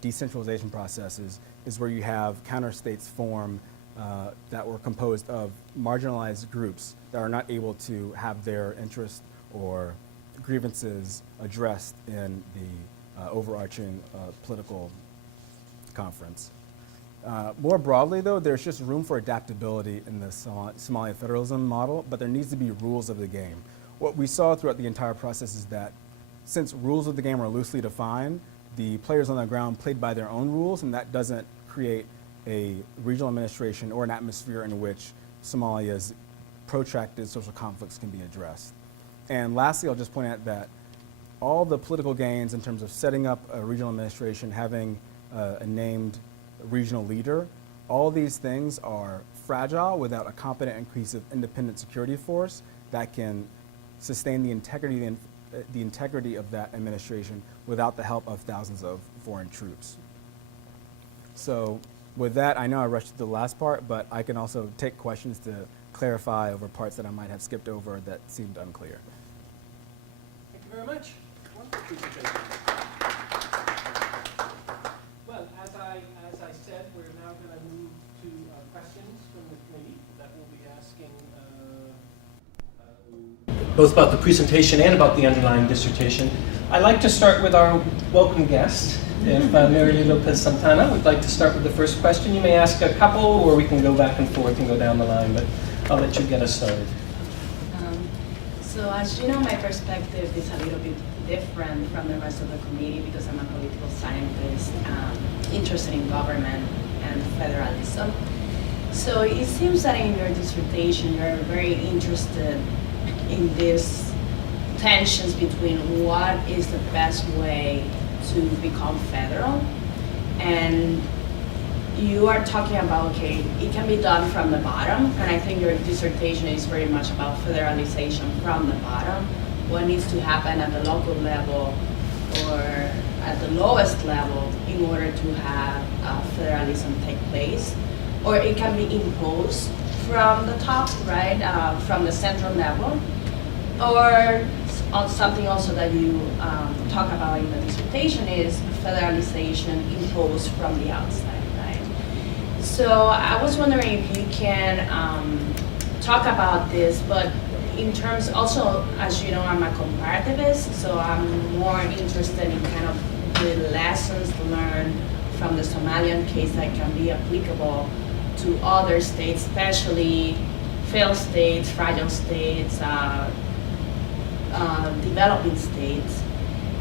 decentralization processes, is where you have counterstates form that were composed of marginalized groups that are not able to have their interests or grievances addressed in the overarching political conference. More broadly, though, there's just room for adaptability in the Somalia federalism model, but there needs to be rules of the game. What we saw throughout the entire process is that since rules of the game are loosely defined, the players on the ground played by their own rules, and that doesn't create a regional administration or an atmosphere in which Somalia's protracted social conflicts can be addressed. And lastly, I'll just point out that all the political gains in terms of setting up a regional administration, having a named regional leader. All these things are fragile without a competent and cohesive independent security force that can sustain the integrity of that administration without the help of thousands of foreign troops. So with that, I know I rushed to the last part, but I can also take questions to clarify over parts that I might have skipped over that seemed unclear. Thank you very much. Wonderful presentation. Well, as I said, we're now going to move to questions from the committee that we'll be asking both about the presentation and about the underlying dissertation. I'd like to start with our welcome guest. If Mary Lopez-Santana would like to start with the first question, you may ask a couple, or we can go back and forth and go down the line, but I'll let you get us started. So as you know, my perspective is a little bit different from the rest of the committee because I'm a political scientist interested in government and federalism. So it seems that in your dissertation, you're very interested in these tensions between what is the best way to become federal, and you are talking about, okay, it can be done from the bottom, and I think your dissertation is very much about federalization from the bottom. What needs to happen at the local level or at the lowest level in order to have federalism take place, or it can be imposed from the top, right, from the central level, or something also that you talk about in the dissertation is federalization imposed from the outside, right? So I was wondering if you can talk about this, but in terms also, as you know, I'm a comparativist, so I'm more interested in kind of the lessons learned from the Somalian case that can be applicable to other states, especially failed states, fragile states, developing states.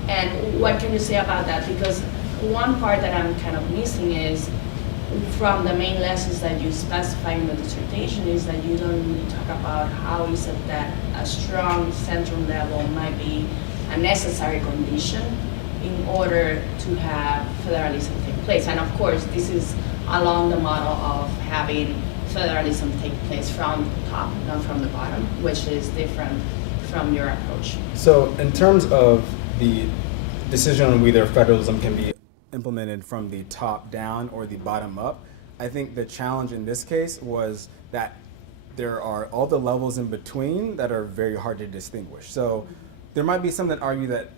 And what can you say about that? Because one part that I'm kind of missing is from the main lessons that you specify in the dissertation is that you don't really talk about how is it that a strong central level might be a necessary condition in order to have federalism take place. And of course, this is along the model of having federalism take place from the top, not from the bottom, which is different from your approach. So in terms of the decision on whether federalism can be implemented from the top down or the bottom up, I think the challenge in this case was that there are all the levels in between that are very hard to distinguish. So there might be some that argue that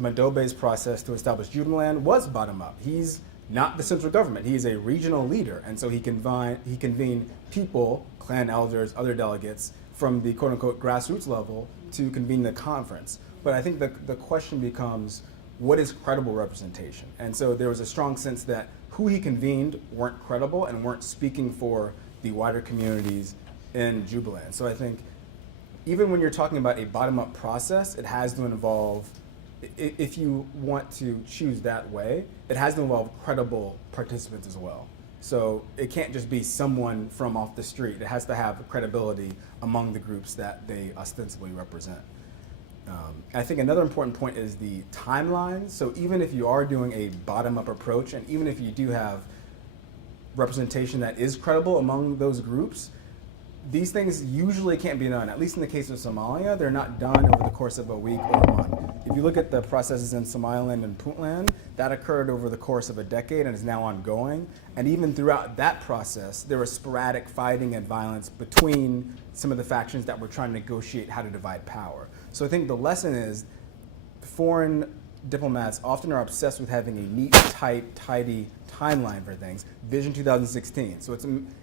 Madobe's process to establish Jubilant was bottom up. He's not the central government. He is a regional leader, and so he convened people, clan elders, other delegates from the quote-unquote grassroots level to convene the conference. But I think the question becomes, what is credible representation? And so there was a strong sense that who he convened weren't credible and weren't speaking for the wider communities in Jubilant. So I think even when you're talking about a bottom-up process, it has to involve, if you want to choose that way, it has to involve credible participants as well. So it can't just be someone from off the street. It has to have credibility among the groups that they ostensibly represent. I think another important point is the timeline. So even if you are doing a bottom-up approach, and even if you do have representation that is credible among those groups, these things usually can't be done. At least in the case of Somalia, they're not done over the course of a week or a month. If you look at the processes in Somaliland and Puntland, that occurred over the course of a decade and is now ongoing. And even throughout that process, there was sporadic fighting and violence between some of the factions that were trying to negotiate how to divide power. So I think the lesson is foreign diplomats often are obsessed with having a neat, tight, tidy timeline for things. Vision 2016. So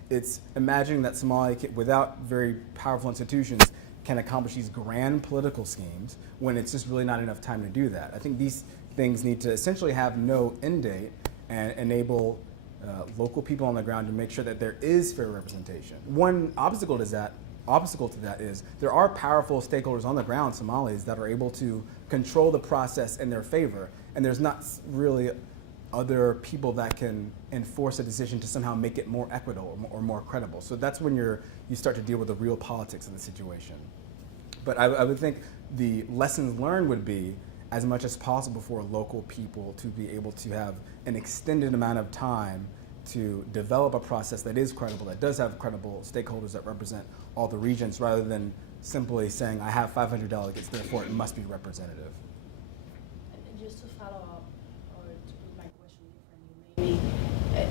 it's imagining that Somalia, without very powerful institutions, can accomplish these grand political schemes when it's just really not enough time to do that. I think these things need to essentially have no end date and enable local people on the ground to make sure that there is fair representation. One obstacle to that is there are powerful stakeholders on the ground, Somalis, that are able to control the process in their favor, and there's not really other people that can enforce a decision to somehow make it more equitable or more credible. So that's when you start to deal with the real politics of the situation. But I would think the lessons learned would be as much as possible for local people to be able to have an extended amount of time to develop a process that is credible, that does have credible stakeholders that represent all the regions, rather than simply saying, I have 500 delegates, therefore it must be representative. And just to follow up, or to put my question differently,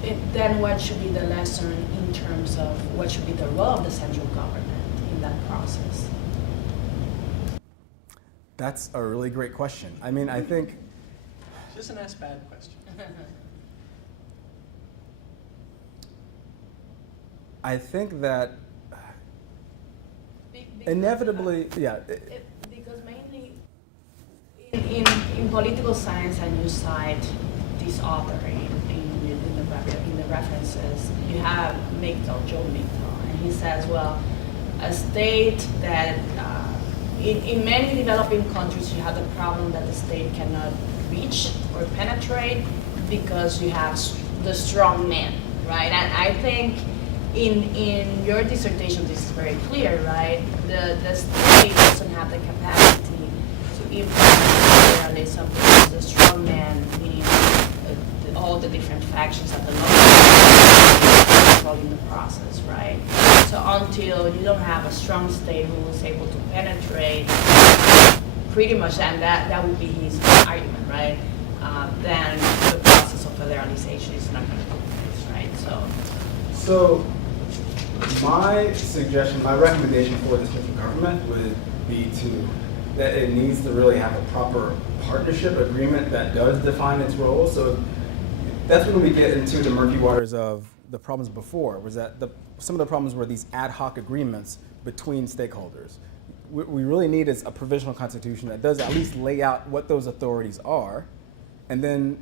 maybe, then what should be the lesson in terms of what should be the role of the central government in that process? That's a really great question. I mean, I think... She doesn't ask bad questions. I think that inevitably, yeah. Because mainly in political science, and you cite this author in the references, you have Joe Migdal, and he says, well, a state that in many developing countries, you have the problem that the state cannot reach or penetrate because you have the strong man, right? And I think in your dissertation, this is very clear, right? The state doesn't have the capacity to implement federalism because the strong man, meaning all the different factions at the local controlling the process, right? So until you don't have a strong state who is able to penetrate, pretty much, and that would be his argument, right? Then the process of federalization is not going to take place, right? So my suggestion, my recommendation for the central government would be that it needs to really have a proper partnership agreement that does define its role. So that's when we get into the murky waters of the problems before, was that some of the problems were these ad hoc agreements between stakeholders. What we really need is a provisional constitution that does at least lay out what those authorities are. And then,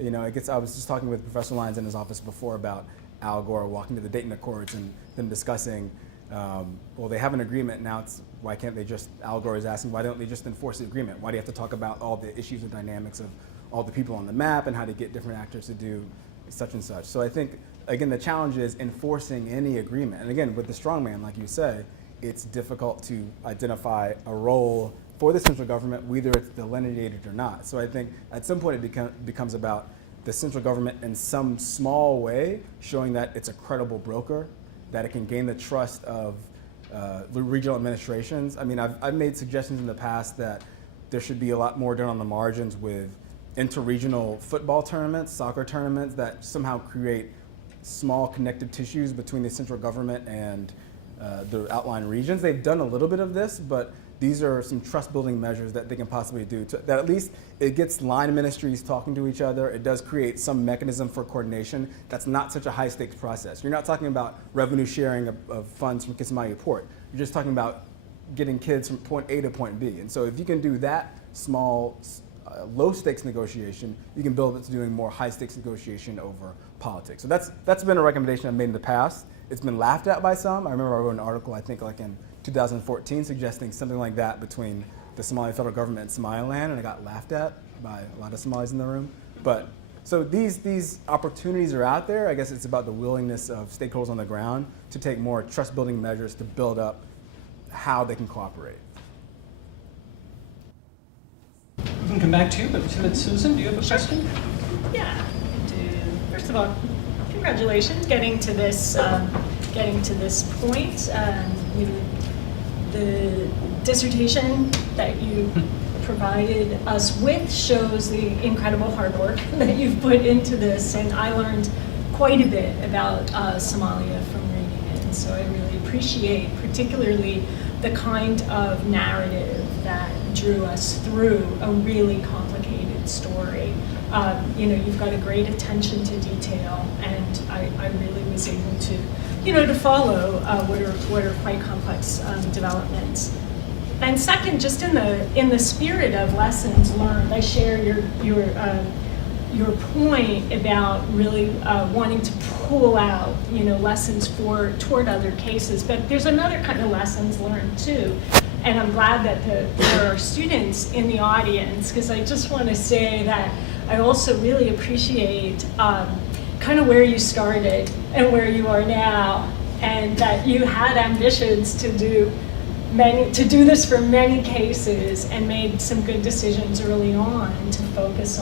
I was just talking with Professor Lyons in his office before about Al Gore walking to the Dayton Accords and them discussing, well, they have an agreement now, why can't they just, Al Gore is asking, why don't they just enforce the agreement? Why do you have to talk about all the issues and dynamics of all the people on the map and how to get different actors to do such and such? So I think, again, the challenge is enforcing any agreement. And again, with the strongman, like you say, it's difficult to identify a role for the central government, whether it's delineated or not. So I think at some point it becomes about the central government in some small way showing that it's a credible broker, that it can gain the trust of the regional administrations. I mean, I've made suggestions in the past that there should be a lot more done on the margins with interregional football tournaments, soccer tournaments that somehow create small connective tissues between the central government and the outlying regions. They've done a little bit of this, but these are some trust-building measures that they can possibly do that at least it gets line ministries talking to each other. It does create some mechanism for coordination. That's not such a high-stakes process. You're not talking about revenue sharing of funds from Somalia Port. You're just talking about getting kids from point A to point B. And so if you can do that small, low-stakes negotiation, you can build it to doing more high-stakes negotiation over politics. So that's been a recommendation I've made in the past. It's been laughed at by some. I remember I wrote an article, I think like in 2014, suggesting something like that between the Somali federal government and Somaliland, and it got laughed at by a lot of Somalis in the room. But so these opportunities are out there. I guess it's about the willingness of stakeholders on the ground to take more trust-building measures to build up how they can cooperate. We can come back to you, but Susan, do you have a question? Yeah, I do. First of all, congratulations getting to this point. The dissertation that you provided us with shows the incredible hard work that you've put into this, and I learned quite a bit about Somalia from reading it, and so I really appreciate particularly the kind of narrative that drew us through a really complicated story. You've got a great attention to detail, and I really was able to to follow what are quite complex developments. And second, just in the spirit of lessons learned, I share your point about really wanting to pull out lessons toward other cases. But there's another kind of lessons learned too, and I'm glad that there are students in the audience, because I just want to say that I also really appreciate kind of where you started and where you are now, and that you had ambitions to do this for many cases and made some good decisions early on to focus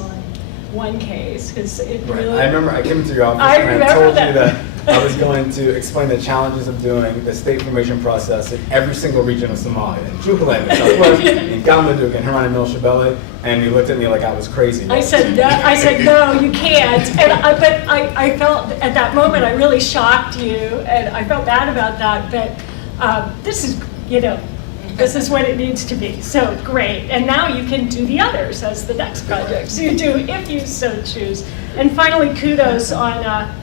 one case, because it Right. really... I remember I came to your office I and I remember told that. you that I was going to explain the challenges of doing the state formation process in every single region of Somalia, in Jubilant, in Southwest, in Galmudug, and Hirsch and Shabelle, and you looked at me like I was crazy. I said, no, you can't. But I felt at that moment, I really shocked you, and I felt bad about that, but this is, this is what it needs to be. So great. And now you can do the others as the next projects you do, if you so choose. And finally, kudos on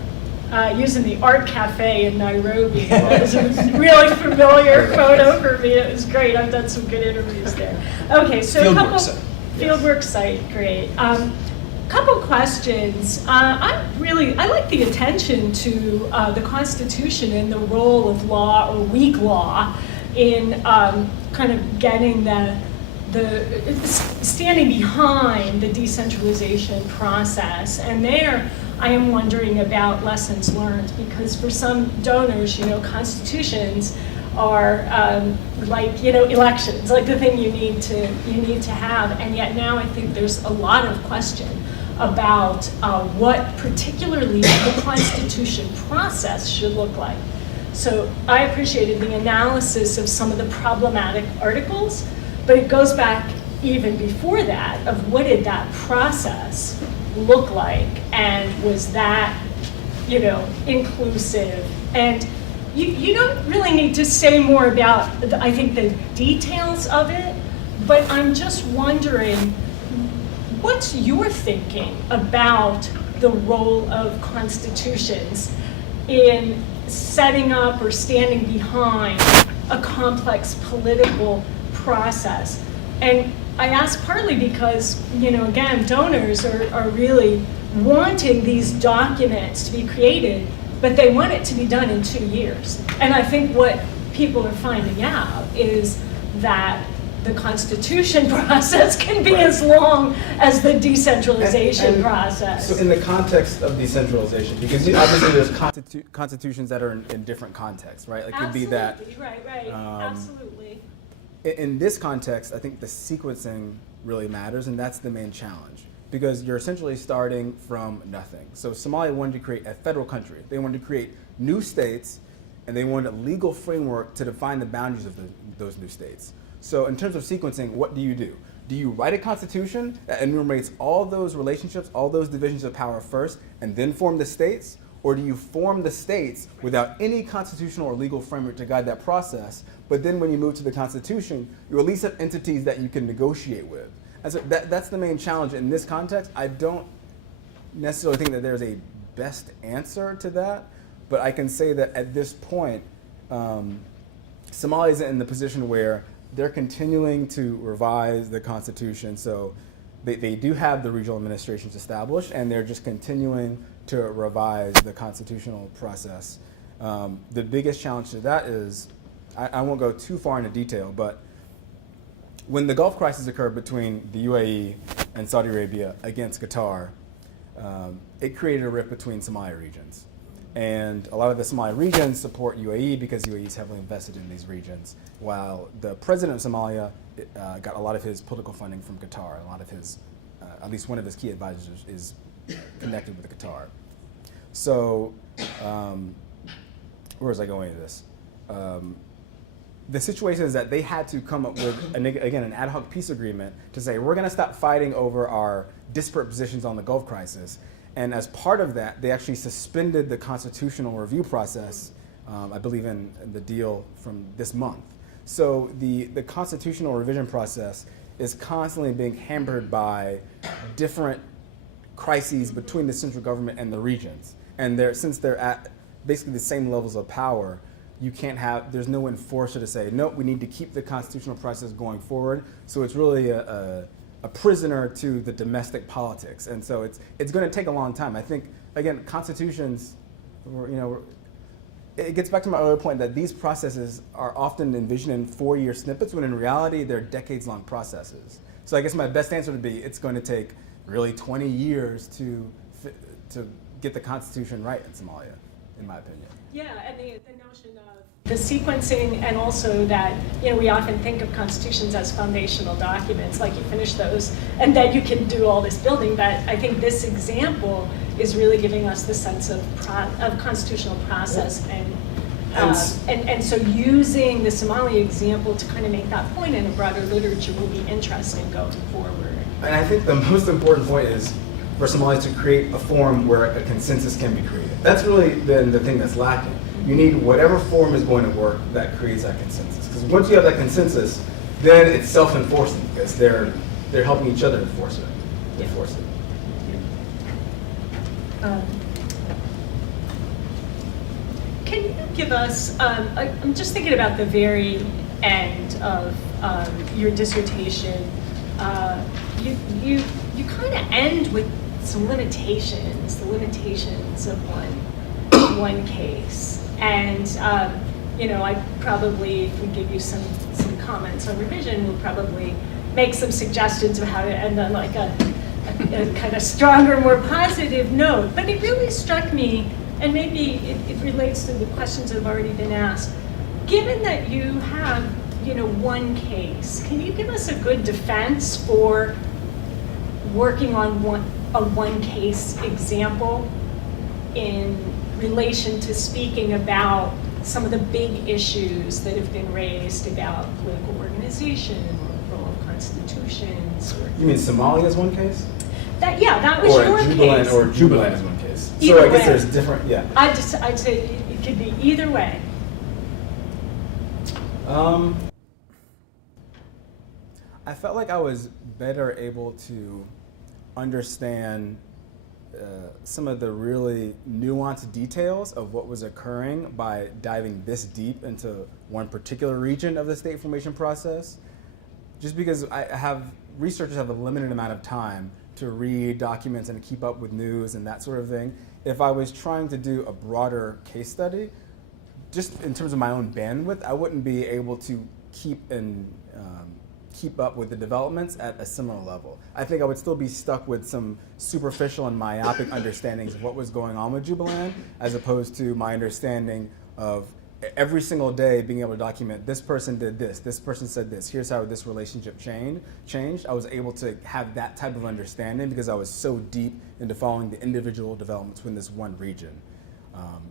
using the art cafe in Nairobi. It was a really familiar photo for me. It was great. I've done some good interviews there. Okay, so fieldwork site, great. Couple questions. I like the attention to the Constitution and the role of law or weak law in kind of getting the standing behind the decentralization process. And there, I am wondering about lessons learned, because for some donors, constitutions are like elections, like the thing you need to have. And yet now I think there's a lot of question about what particularly the Constitution process should look like. So I appreciated the analysis of some of the problematic articles, but it goes back even before that of what did that process look like, and was that, inclusive? And you don't really need to say more about, I think, the details of it, but I'm just wondering, what's your thinking about the role of constitutions in setting up or standing behind a complex political process? And I ask partly because, again, donors are really wanting these documents to be created, but they want it to be done in 2 years. And I think what people are finding out is that the Constitution process can be as long as the decentralization process. So in the context of decentralization, because obviously there's constitutions that are in different contexts, right? It could be that. Right, absolutely. In this context, I think the sequencing really matters, and that's the main challenge, because you're essentially starting from nothing. So Somalia wanted to create a federal country. They wanted to create new states, and they wanted a legal framework to define the boundaries of those new states. So in terms of sequencing, what do? Do you write a constitution that enumerates all those relationships, all those divisions of power first, and then form the states? Or do you form the states without any constitutional or legal framework to guide that process, but then when you move to the Constitution, you at least have entities that you can negotiate with? And so that's the main challenge in this context. I don't necessarily think that there's a best answer to that, but I can say that at this point, Somalia is in the position where they're continuing to revise the Constitution. So they do have the regional administrations established, and they're just continuing to revise the constitutional process. The biggest challenge to that is, I won't go too far into detail, but when the Gulf crisis occurred between the UAE and Saudi Arabia against Qatar, it created a rift between Somalia regions. And a lot of the Somali regions support UAE because UAE is heavily invested in these regions, while the president of Somalia got a lot of his political funding from Qatar. A lot of his, at least one of his key advisors is connected with Qatar. So, where was I going with this? The situation is that they had to come up with, again, an ad hoc peace agreement to say, we're going to stop fighting over our disparate positions on the Gulf crisis. And as part of that, they actually suspended the constitutional review process, I believe in the deal from this month. So the constitutional revision process is constantly being hampered by different crises between the central government and the regions. And since they're at basically the same levels of power, you can't have, there's no enforcer to say, no, we need to keep the constitutional process going forward. So it's really a prisoner to the domestic politics. And so it's going to take a long time. I think, again, constitutions, it gets back to my earlier point that these processes are often envisioned in 4-year snippets, when in reality, they're decades-long processes. So I guess my best answer would be it's going to take really 20 years to get the Constitution right in Somalia, in my opinion. Yeah, and the notion of the sequencing, and also that, we often think of constitutions as foundational documents, like you finish those and then you can do all this building, but I think this example is really giving us the sense of constitutional process, and so using the Somalia example to kind of make that point in a broader literature will be interesting going forward. And I think the most important point is for Somalia to create a forum where a consensus can be created. That's really been the thing that's lacking. You need whatever form is going to work that creates that consensus. Because once you have that consensus, then it's self-enforcing because they're helping each other enforce it. Can you give us, I'm just thinking about the very end of your dissertation. You kind of end with some limitations, the limitations of one case. And I probably, if we give you some comments on revision, we'll probably make some suggestions of how to end on like a kind of stronger, more positive note. But it really struck me, and maybe it relates to the questions that have already been asked. Given that you have, one case, can you give us a good defense for working on a one case example in relation to speaking about some of the big issues that have been raised about political organization or role of constitutions? You mean Somalia is one case? That was your case. Or Jubilant is one case. Either so I guess way. there's different, yeah. I'd say it could be either way. I felt like I was better able to understand some of the really nuanced details of what was occurring by diving this deep into one particular region of the state formation process. Just because researchers have a limited amount of time to read documents and keep up with news and that sort of thing. If I was trying to do a broader case study, just in terms of my own bandwidth, I wouldn't be able to keep up with the developments at a similar level. I think I would still be stuck with some superficial and myopic understandings of what was going on with Jubilant, as opposed to my understanding of every single day being able to document this person did this person said this, here's how this relationship changed. I was able to have that type of understanding because I was so deep into following the individual developments within this one region.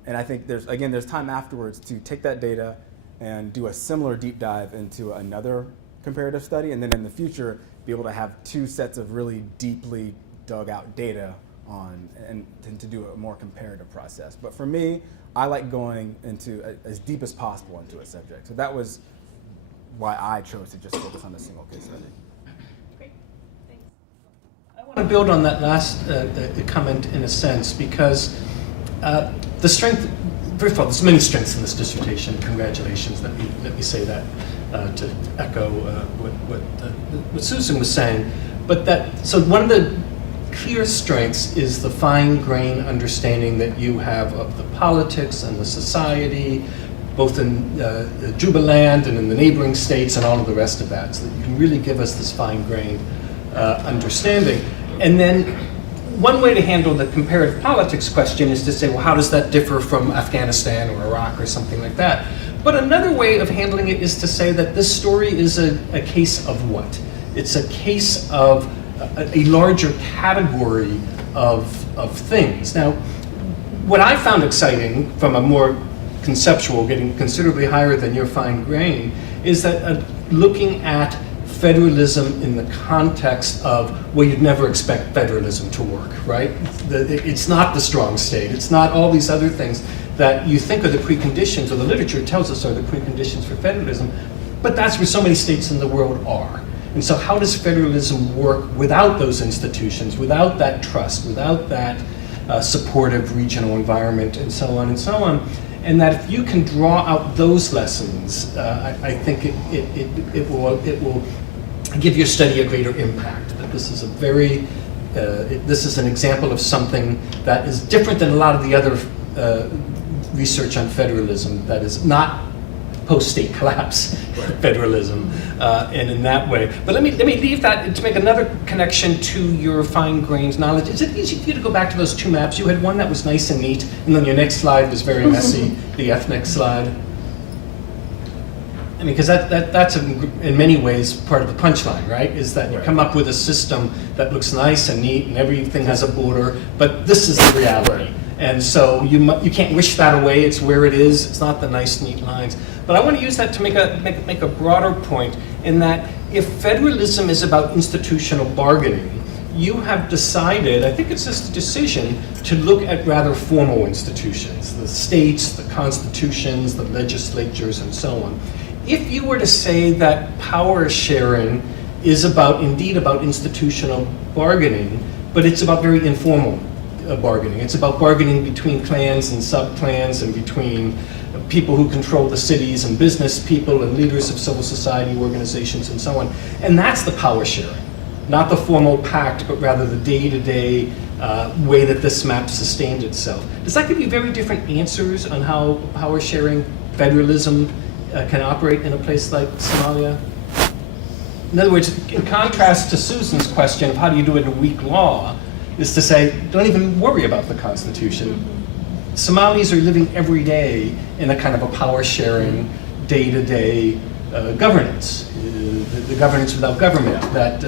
And I think there's time afterwards to take that data and do a similar deep dive into another comparative study, and then in the future be able to have two sets of really deeply dug out data on and to do a more comparative process. But for me, I like going into as deep as possible into a subject. So that was why I chose to just focus on a single case study. Great, thanks. I want to build on that last comment in a sense, because the strength, first of all, there's many strengths in this dissertation. Congratulations, let me say that to echo what Susan was saying. But so one of the clear strengths is the fine-grained understanding that you have of the politics and the society, both in Jubilant and in the neighboring states and all of the rest of that, so that you can really give us this fine-grained understanding. And then one way to handle the comparative politics question is to say, well, how does that differ from Afghanistan or Iraq or something like that? But another way of handling it is to say that this story is a case of what? It's a case of a larger category of things. Now, what I found exciting from a more conceptual, getting considerably higher than your fine grain, is that looking at federalism in the context of, well, you'd never expect federalism to work, right? It's not the strong state. It's not all these other things that you think are the preconditions, or the literature tells us are the preconditions for federalism, but that's where so many states in the world are. And so how does federalism work without those institutions, without that trust, without that supportive regional environment, and so on and so on? And that if you can draw out those lessons, I think it will give your study a greater impact. That this is a very, this is an example of something that is different than a lot of the other research on federalism that is not post-state collapse federalism, and in that way. But let me leave that to make another connection to your fine-grained knowledge. Is it easy for you to go back to those two maps? You had one that was nice and neat, and then your next slide was very messy, the ethnic slide. I mean, because that's in many ways part of the punchline, right? Is that you come up with a system that looks nice and neat and everything has a border, but this is the reality. And so you can't wish that away. It's where it is. It's not the nice, neat lines. But I want to use that to make a broader point in that if federalism is about institutional bargaining, you have decided, I think it's just a decision, to look at rather formal institutions, the states, the constitutions, the legislatures, and so on. If you were to say that power sharing is indeed about institutional bargaining, but it's about very informal bargaining. It's about bargaining between clans and sub-clans and between people who control the cities and business people and leaders of civil society organizations and so on. And that's the power sharing. Not the formal pact, but rather the day-to-day way that this map sustained itself. Does that give you very different answers on how power sharing, federalism can operate in a place like Somalia? In other words, in contrast to Susan's question of how do you do it in a weak law, is to say, don't even worry about the Constitution. Somalis are living every day in a kind of a power sharing, day-to-day governance. The governance without government that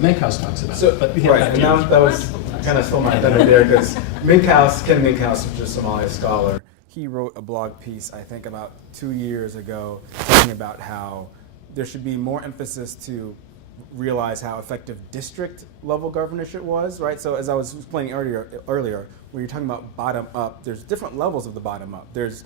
Minkhouse talks about. So, right, and that was kind of stole my thunder there, because Ken Minkhouse, which is a Somalia scholar, he wrote a blog piece, I think about 2 years ago, talking about how there should be more emphasis to realize how effective district level governorship was, right? So as I was explaining earlier, when you're talking about bottom up, there's different levels of the bottom up. There's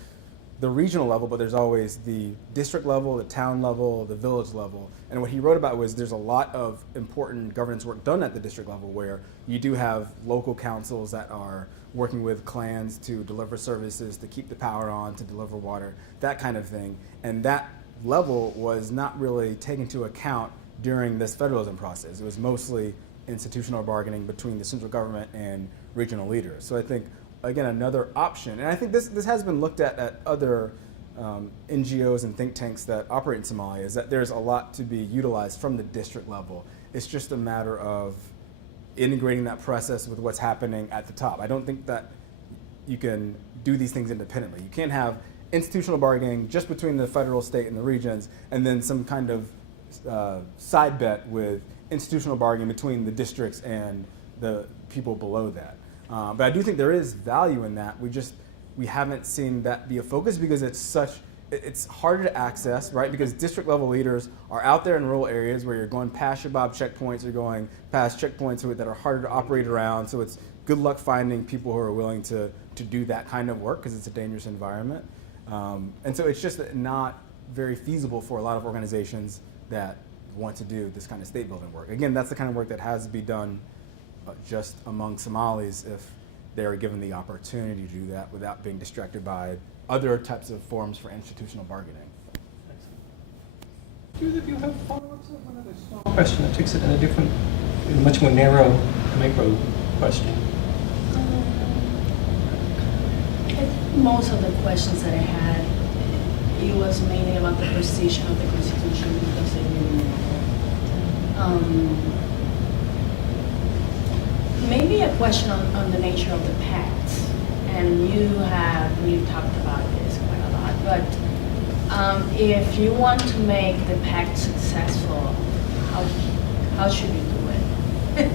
the regional level, but there's always the district level, the town level, the village level. And what he wrote about was there's a lot of important governance work done at the district level where you do have local councils that are working with clans to deliver services, to keep the power on, to deliver water, that kind of thing. And that level was not really taken into account during this federalism process. It was mostly institutional bargaining between the central government and regional leaders. So I think, again, another option, and I think this has been looked at other NGOs and think tanks that operate in Somalia, is that there's a lot to be utilized from the district level. It's just a matter of integrating that process with what's happening at the top. I don't think that you can do these things independently. You can't have institutional bargaining just between the federal, state, and the regions, and then some kind of side bet with institutional bargaining between the districts and the people below that. But I do think there is value in that. We haven't seen that be a focus because it's harder to access, right? Because district level leaders are out there in rural areas where you're going past Shabab checkpoints, you're going past checkpoints that are harder to operate around. So it's good luck finding people who are willing to do that kind of work because it's a dangerous environment. And so it's just not very feasible for a lot of organizations that want to do this kind of state building work. Again, that's the kind of work that has to be done just among Somalis if they're given the opportunity to do that without being distracted by other types of forms for institutional bargaining. Do either of you have follow-ups on one other small question that takes it in a much more narrow, micro question? Most of the questions that I had, it was mainly about the precision of the Constitution because it really mattered. Maybe a question on the nature of the pact, and we've talked about this quite a lot, but if you want to make the pact successful, how should you do it?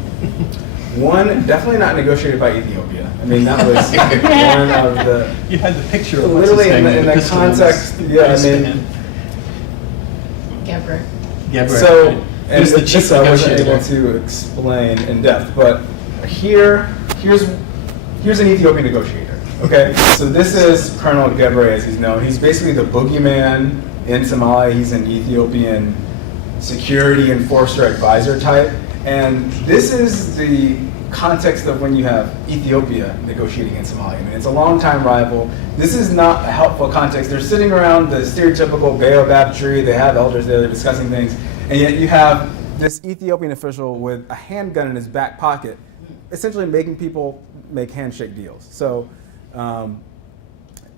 One, definitely not negotiated by Ethiopia. I mean, that was one of the... You had the picture of literally in the context, yeah, I mean... Gebre. So, and Who's the this chief I wasn't negotiator? able to explain in depth, but here's an Ethiopian negotiator, okay? So this is Colonel Gebre, as he's known. He's basically the boogeyman in Somalia. He's an Ethiopian security enforcer advisor type. And this is the context of when you have Ethiopia negotiating in Somalia. I mean, it's a longtime rival. This is not a helpful context. They're sitting around the stereotypical baobab tree. They have elders there. They're discussing things. And yet you have this Ethiopian official with a handgun in his back pocket, essentially making people make handshake deals. So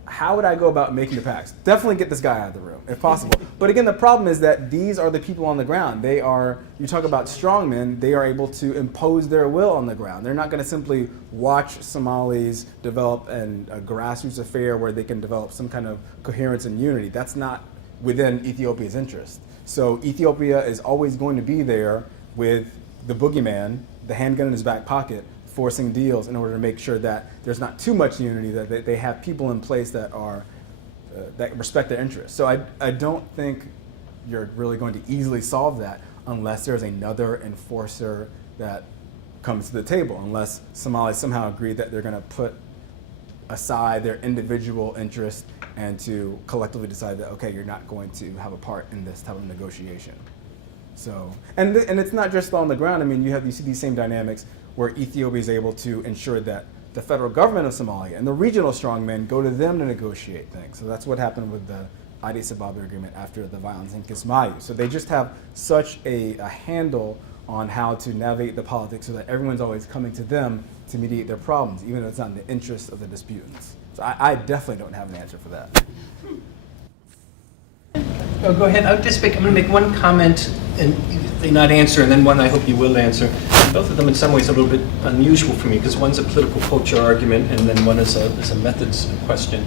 how would I go about making the pacts? Definitely get this guy out of the room, if possible. But again, the problem is that these are the people on the ground. You talk about strongmen, they are able to impose their will on the ground. They're not going to simply watch Somalis develop a grassroots affair where they can develop some kind of coherence and unity. That's not within Ethiopia's interest. So Ethiopia is always going to be there with the boogeyman, the handgun in his back pocket, forcing deals in order to make sure that there's not too much unity, that they have people in place that are that respect their interests. So I don't think you're really going to easily solve that unless there's another enforcer that comes to the table, unless Somalia somehow agree that they're going to put aside their individual interest and to collectively decide that, okay, you're not going to have a part in this type of negotiation. So, and it's not just on the ground. I mean, you see these same dynamics where Ethiopia is able to ensure that the federal government of Somalia and the regional strongmen go to them to negotiate things. So that's what happened with the Addis Ababa agreement after the violence in Kismayu. So they just have such a handle on how to navigate the politics so that everyone's always coming to them to mediate their problems, even though it's not in the interest of the disputants. So I definitely don't have an answer for that. Oh, go ahead. I'm going to make one comment and they not answer, and then one I hope you will answer. Both of them in some ways a little bit unusual for me, because one's a political culture argument and then one is a methods question.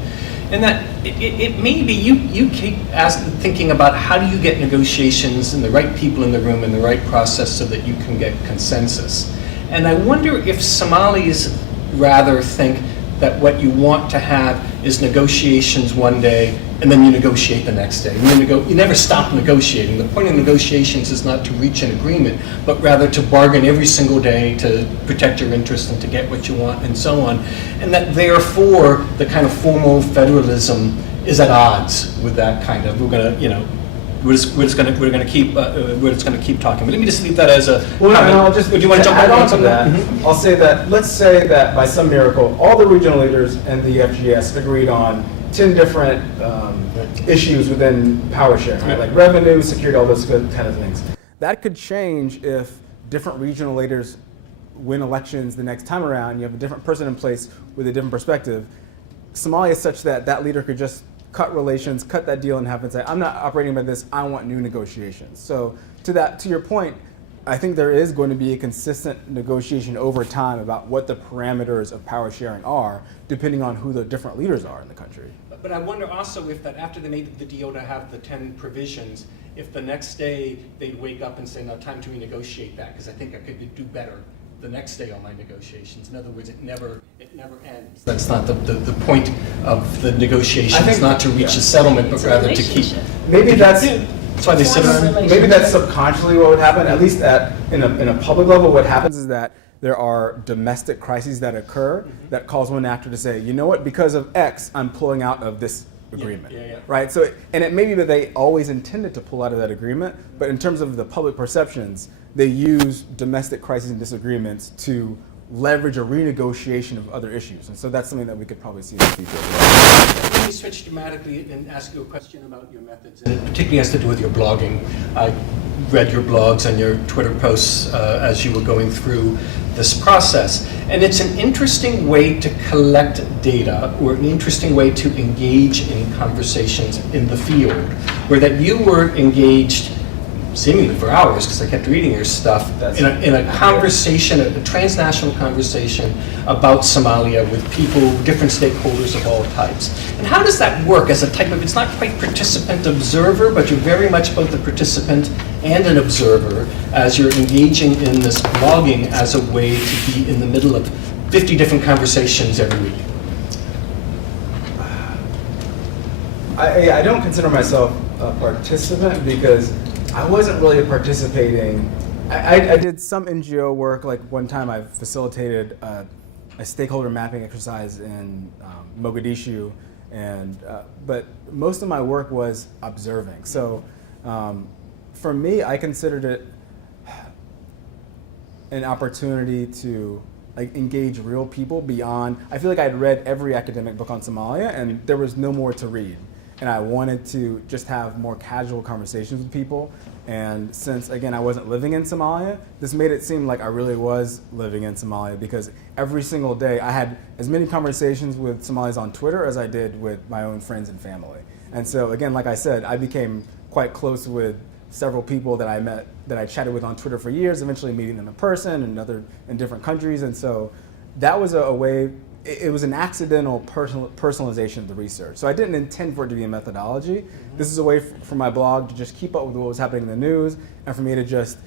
And that it may be you keep thinking about how do you get negotiations and the right people in the room and the right process so that you can get consensus. And I wonder if Somalis rather think that what you want to have is negotiations one day and then you negotiate the next day. You never stop negotiating. The point of negotiations is not to reach an agreement, but rather to bargain every single day to protect your interests and to get what you want and so on. And that therefore the kind of formal federalism is at odds with that kind of, we're just going to keep talking. But let me just leave that as a comment. Do you want to jump on to that? Mm-hmm. I'll say that, let's say that by some miracle, all the regional leaders and the FGS agreed on 10 different issues within power sharing, right? Like revenue, security, all those good kind of things. That could change if different regional leaders win elections the next time around. You have a different person in place with a different perspective. Somalia is such that that leader could just cut relations, cut that deal in half and say, I'm not operating by this, I want new negotiations. So to your point, I think there is going to be a consistent negotiation over time about what the parameters of power sharing are, depending on who the different leaders are in the country. But I wonder also if that after they made the deal to have the 10 provisions, if the next day they'd wake up and say, now time to renegotiate that, because I think I could do better the next day on my negotiations. In other words, it never ends. That's not the point of the negotiation. It's not to reach a settlement, but rather to keep. Maybe that's why they sit around. Maybe that's subconsciously what would happen. At least in a public level, what happens is that there are domestic crises that occur that cause one actor to say, you know what, because of X, I'm pulling out of this agreement, right? So, and it may be that they always intended to pull out of that agreement, but in terms of the public perceptions, they use domestic crises and disagreements to leverage a renegotiation of other issues. And so that's something that we could probably see in the future. Let me switch dramatically and ask you a question about your methods. And it particularly has to do with your blogging. I read your blogs and your Twitter posts as you were going through this process. And it's an interesting way to collect data, or an interesting way to engage in conversations in the field, where that you were engaged seemingly for hours, because I kept reading your stuff, in a conversation, a transnational conversation about Somalia with people, different stakeholders of all types. And how does that work as a type of, it's not quite participant observer, but you're very much both a participant and an observer as you're engaging in this blogging as a way to be in the middle of 50 different conversations every week? I don't consider myself a participant because I wasn't really participating. I did some NGO work. Like one time I facilitated a stakeholder mapping exercise in Mogadishu, but most of my work was observing. So for me, I considered it an opportunity to engage real people beyond. I feel like I'd read every academic book on Somalia and there was no more to read. And I wanted to just have more casual conversations with people. And since, again, I wasn't living in Somalia, this made it seem like I really was living in Somalia, because every single day I had as many conversations with Somalis on Twitter as I did with my own friends and family. And so, again, like I said, I became quite close with several people that I met, that I chatted with on Twitter for years, eventually meeting them in person and in different countries. And so that was a way it was an accidental personalization of the research. So I didn't intend for it to be a methodology. This is a way for my blog to just keep up with what was happening in the news and for me to just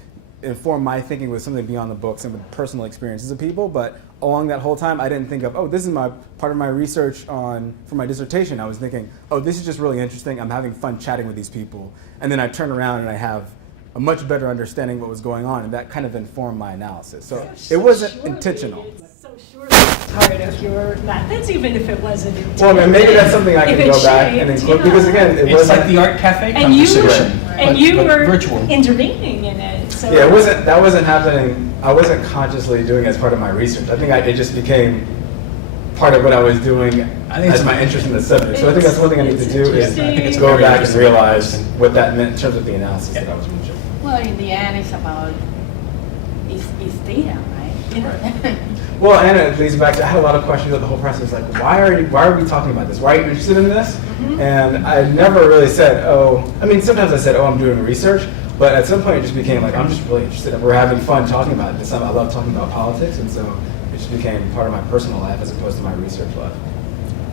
inform my thinking with something beyond the books and with personal experiences of people. But along that whole time, I didn't think of, oh, this is my part of my research for my dissertation. I was thinking, oh, this is just really interesting. I'm having fun chatting with these people. And then I turn around and I have a much better understanding of what was going on, and that kind of informed my analysis. So it wasn't intentional. It's so surely part of your methods, even if it wasn't intentional. Well, and maybe that's something I can If go it back and shaped, include, because again, it It's wasn't like the art cafe And you conversation. were, and you but were virtual. intervening in it. So Yeah, that wasn't happening. I wasn't consciously doing it as part of my research. I think it just became part of what I was doing as my interest in the subject. So I think that's one thing I need to do is It's go very back and interesting. realize what that meant in terms of the analysis that I was reaching. Well, in the end, it's about, it's data, right? Well, and it leads back to, I had a lot of questions of the whole process, like, why are we talking about this? Why are you interested in this? And I never really said, sometimes I said, I'm doing research, but at some point it just became like, I'm just really interested in, we're having fun talking about this. I love talking about politics, and so it just became part of my personal life as opposed to my research life.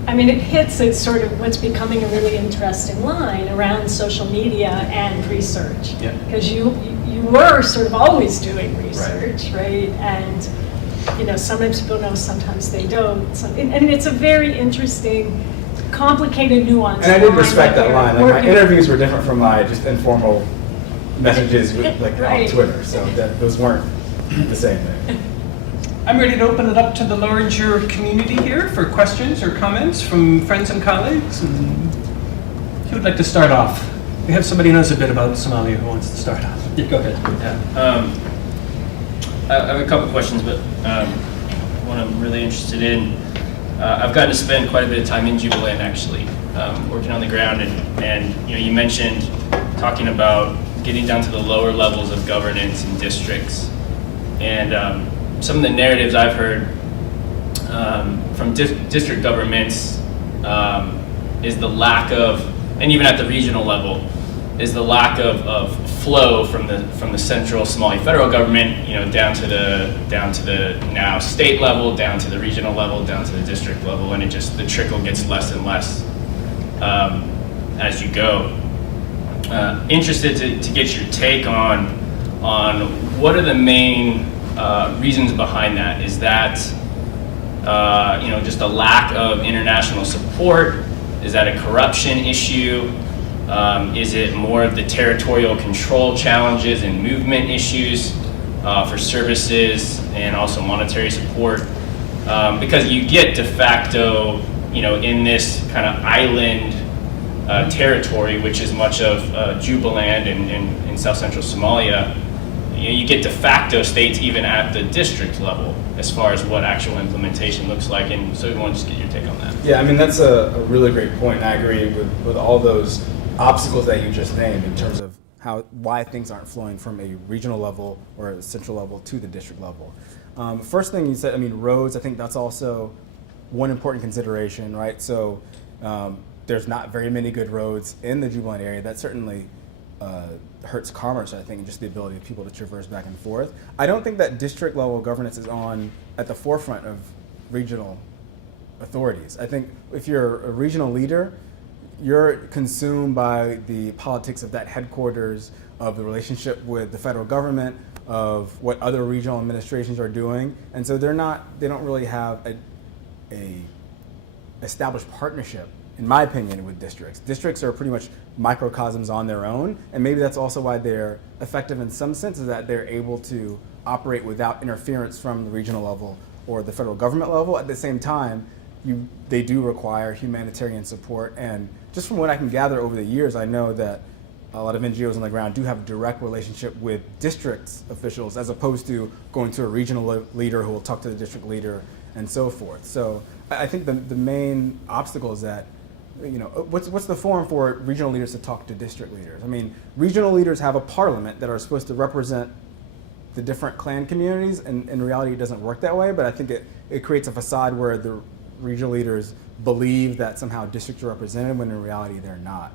I mean, it hits at sort of what's becoming a really interesting line around social media and research. Yeah. Because you were sort of always doing research, right? And sometimes people know, sometimes they don't. And it's a very interesting, complicated, nuanced And I did line respect that you're line. Like, my working- interviews were different from my just informal messages on Right. Twitter, so those weren't the same thing. I'm ready to open it up to the larger community here for questions or comments from friends and colleagues. And who would like to start off? We have somebody who knows a bit about Somalia who wants to start off. Yeah, go ahead. Yeah. I have a couple questions, but one I'm really interested in. I've gotten to spend quite a bit of time in Jubilant, actually, working on the ground, and you mentioned talking about getting down to the lower levels of governance in districts, and some of the narratives I've heard from district governments is the lack of, and even at the regional level, is the lack of flow from the central Somali federal government, down to the now state level, down to the regional level, down to the district level, and the trickle gets less and less as you go. Interested to get your take on what are the main reasons behind that. Is that just a lack of international support? Is that a corruption issue? Is it more of the territorial control challenges and movement issues for services and also monetary support? Because you get de facto, in this kind of island territory, which is much of Jubilant in South Central Somalia, you get de facto states even at the district level as far as what actual implementation looks like. And so we want to just get your take on that. Yeah, I mean, that's a really great point, and I agree with all those obstacles that you just named in terms of why things aren't flowing from a regional level or a central level to the district level. First thing you said, roads, I think that's also one important consideration, right? So there's not very many good roads in the Jubilant area. That certainly hurts commerce, I think, and just the ability of people to traverse back and forth. I don't think that district level governance is at the forefront of regional authorities. I think if you're a regional leader, you're consumed by the politics of that headquarters, of the relationship with the federal government, of what other regional administrations are doing, and so they don't really have a established partnership, in my opinion, with districts. Districts are pretty much microcosms on their own, and maybe that's also why they're effective in some sense, is that they're able to operate without interference from the regional level or the federal government level. At the same time, they do require humanitarian support, and just from what I can gather over the years, I know that a lot of NGOs on the ground do have a direct relationship with district officials as opposed to going to a regional leader who will talk to the district leader and so forth. So I think the main obstacle is that, what's the forum for regional leaders to talk to district leaders? I mean, regional leaders have a parliament that are supposed to represent the different clan communities, and in reality it doesn't work that way, but I think it creates a facade where the regional leaders believe that somehow districts are represented when in reality they're not.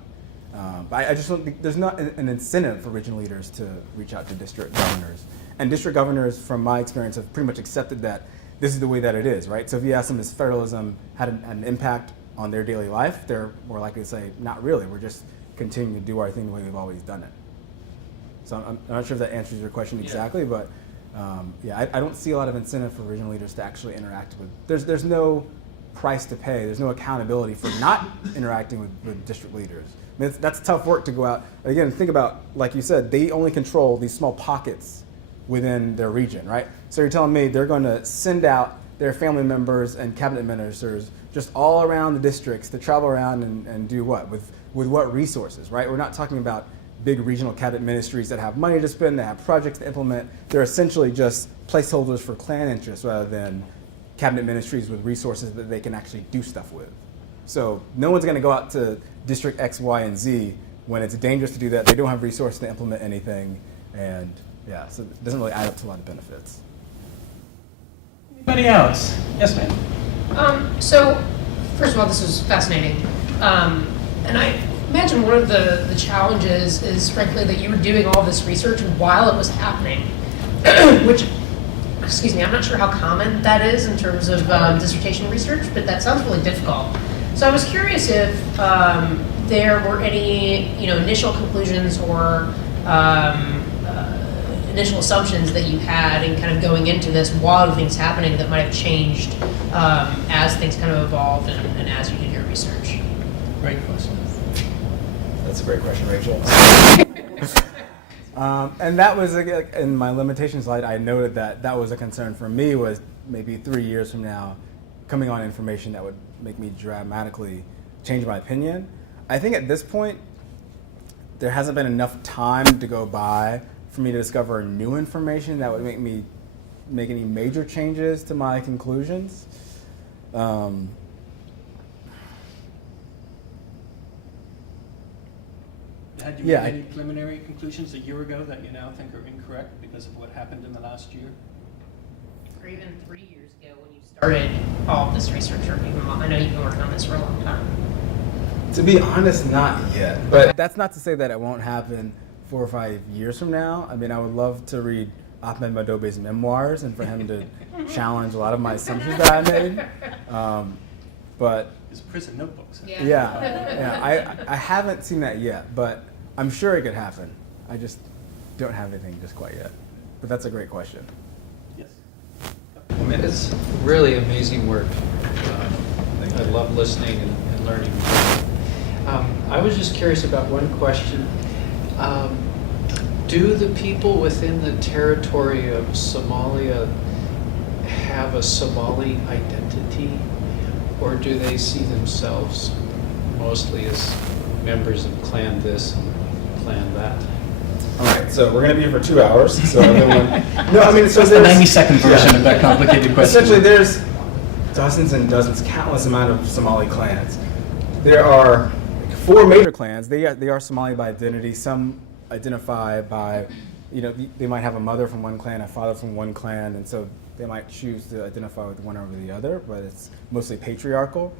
But I just don't think there's not an incentive for regional leaders to reach out to district governors. And district governors, from my experience, have pretty much accepted that this is the way that it is, right? So if you ask them, has federalism had an impact on their daily life, they're more likely to say, not really. We're just continuing to do our thing the way we've always done it. So I'm not sure if that answers your question exactly, but yeah, I don't see a lot of incentive for regional leaders to actually interact with. There's no price to pay. There's no accountability for not interacting with district leaders. I mean, that's tough work to go out. Again, think about, like you said, they only control these small pockets within their region, right? So you're telling me they're going to send out their family members and cabinet ministers just all around the districts to travel around and do what? With what resources, right? We're not talking about big regional cabinet ministries that have money to spend, that have projects to implement. They're essentially just placeholders for clan interests rather than cabinet ministries with resources that they can actually do stuff with. So no one's going to go out to District X, Y, and Z when it's dangerous to do that. They don't have resources to implement anything, and yeah, so it doesn't really add up to a lot of benefits. Anybody else? Yes, ma'am. So, first of all, this was fascinating. And I imagine one of the challenges is, frankly, that you were doing all this research while it was happening, which, excuse me, I'm not sure how common that is in terms of dissertation research, but that sounds really difficult. So I was curious if there were any, initial conclusions or initial assumptions that you had in kind of going into this while things happening that might have changed as things kind of evolved and as you did your research. Great question. That's a great question, Rachel. And that was, in my limitation slide, I noted that was a concern for me, was maybe 3 years from now, coming on information that would make me dramatically change my opinion. I think at this point, there hasn't been enough time to go by for me to discover new information that would make me make any major changes to my conclusions. Had you made any preliminary conclusions a year ago that you now think are incorrect because of what happened in the last year? Or even 3 years ago when you started all of this research, or even I know you've been working on this for a long time. To be honest, not yet. But that's not to say that it won't happen 4 or 5 years from now. I mean, I would love to read Ahmed Madobe's memoirs and for him to challenge a lot of my assumptions that I made. But His prison notebooks. I haven't seen that yet, but I'm sure it could happen. I just don't have anything just quite yet. But that's a great question. Yes. I mean, it's really amazing work. I love listening and learning. I was just curious about one question. Do the people within the territory of Somalia have a Somali identity, or do they see themselves mostly as members of clan this and clan that? All right, so we're going to be here for 2 hours. So everyone, no, I mean, so That's the there's 90-second version of that complicated question. Essentially, there's dozens and dozens, countless amount of Somali clans. There are 4 major clans. They are Somali by identity. Some identify by, they might have a mother from one clan, a father from one clan, and so they might choose to identify with one over the other, but it's mostly patriarchal.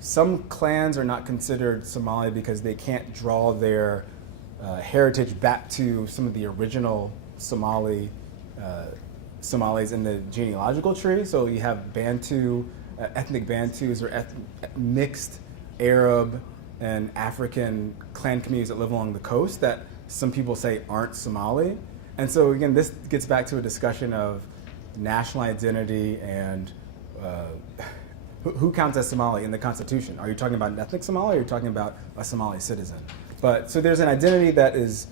Some clans are not considered Somali because they can't draw their heritage back to some of the original Somalis in the genealogical tree. So you have Bantu, ethnic Bantus, or mixed Arab and African clan communities that live along the coast that some people say aren't Somali. And so again, this gets back to a discussion of national identity and who counts as Somali in the Constitution. Are you talking about an ethnic Somali, or are you talking about a Somali citizen? But so there's an identity that is,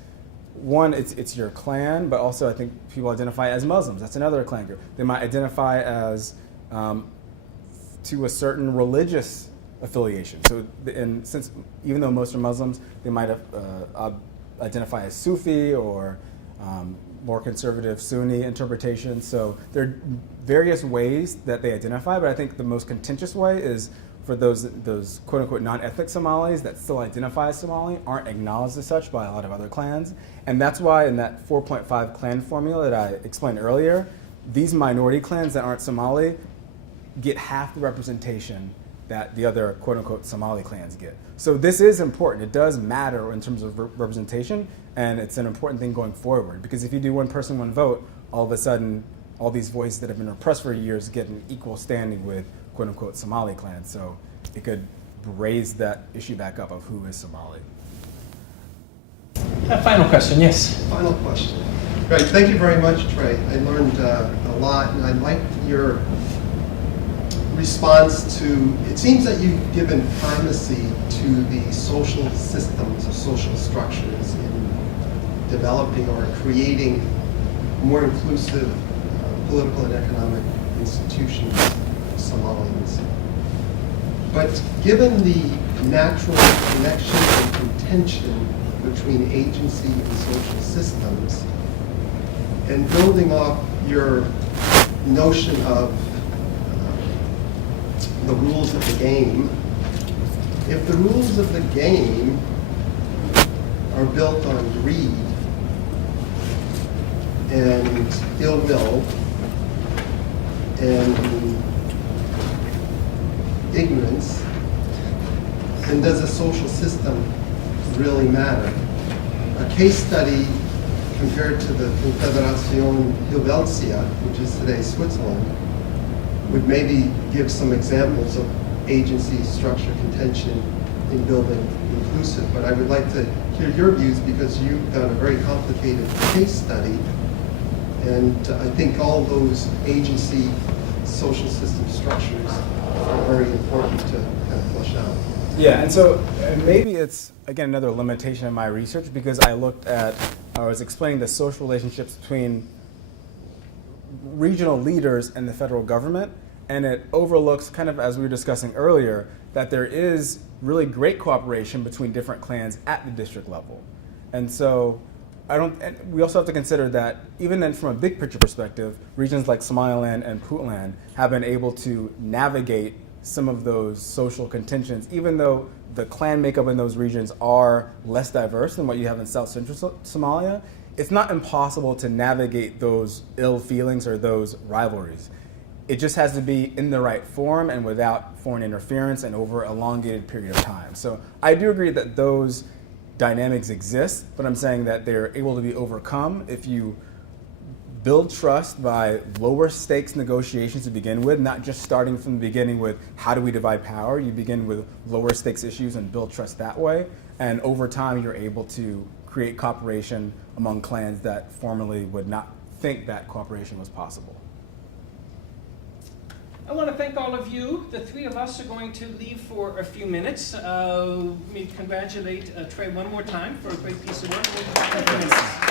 one, it's your clan, but also I think people identify as Muslims. That's another clan group. They might identify as to a certain religious affiliation. So, and since even though most are Muslims, they might identify as Sufi or more conservative Sunni interpretation. So there are various ways that they identify, but I think the most contentious way is for those quote-unquote non-ethnic Somalis that still identify as Somali aren't acknowledged as such by a lot of other clans. And that's why in that 4.5 clan formula that I explained earlier, these minority clans that aren't Somali get half the representation that the other quote-unquote Somali clans get. So this is important. It does matter in terms of representation, and it's an important thing going forward, because if you do one person, one vote, all of a sudden all these voices that have been repressed for years get an equal standing with quote unquote Somali clans. So it could raise that issue back up of who is Somali. A final question, yes. Final question. Great, thank you very much, Trey. I learned a lot, and I liked your response to, it seems that you've given primacy to the social systems or social structures in developing or creating more inclusive political and economic institutions for Somalians. But given the natural connection and contention between agency and social systems, and building off your notion of the rules of the game, if the rules of the game are built on greed and ill will and ignorance, then does a social system really matter? A case study compared to the Federation Helvetia, which is today Switzerland, would maybe give some examples of agency, structure, contention in building inclusive. But I would like to hear your views because you've done a very complicated case study, and I think all those agency, social system structures are very important to kind of flesh out. Yeah, and so maybe it's, again, another limitation of my research because I was explaining the social relationships between regional leaders and the federal government, and it overlooks, kind of as we were discussing earlier, that there is really great cooperation between different clans at the district level. And so and we also have to consider that even then from a big picture perspective, regions like Somaliland and Puntland have been able to navigate some of those social contentions, even though the clan makeup in those regions are less diverse than what you have in South Central Somalia. It's not impossible to navigate those ill feelings or those rivalries. It just has to be in the right form and without foreign interference and over an elongated period of time. So I do agree that those dynamics exist, but I'm saying that they're able to be overcome if you build trust by lower stakes negotiations to begin with, not just starting from the beginning with how do we divide power. You begin with lower stakes issues and build trust that way. And over time, you're able to create cooperation among clans that formerly would not think that cooperation was possible. I want to thank all of you. The three of us are going to leave for a few minutes. Let me congratulate Trey one more time for a great piece of work.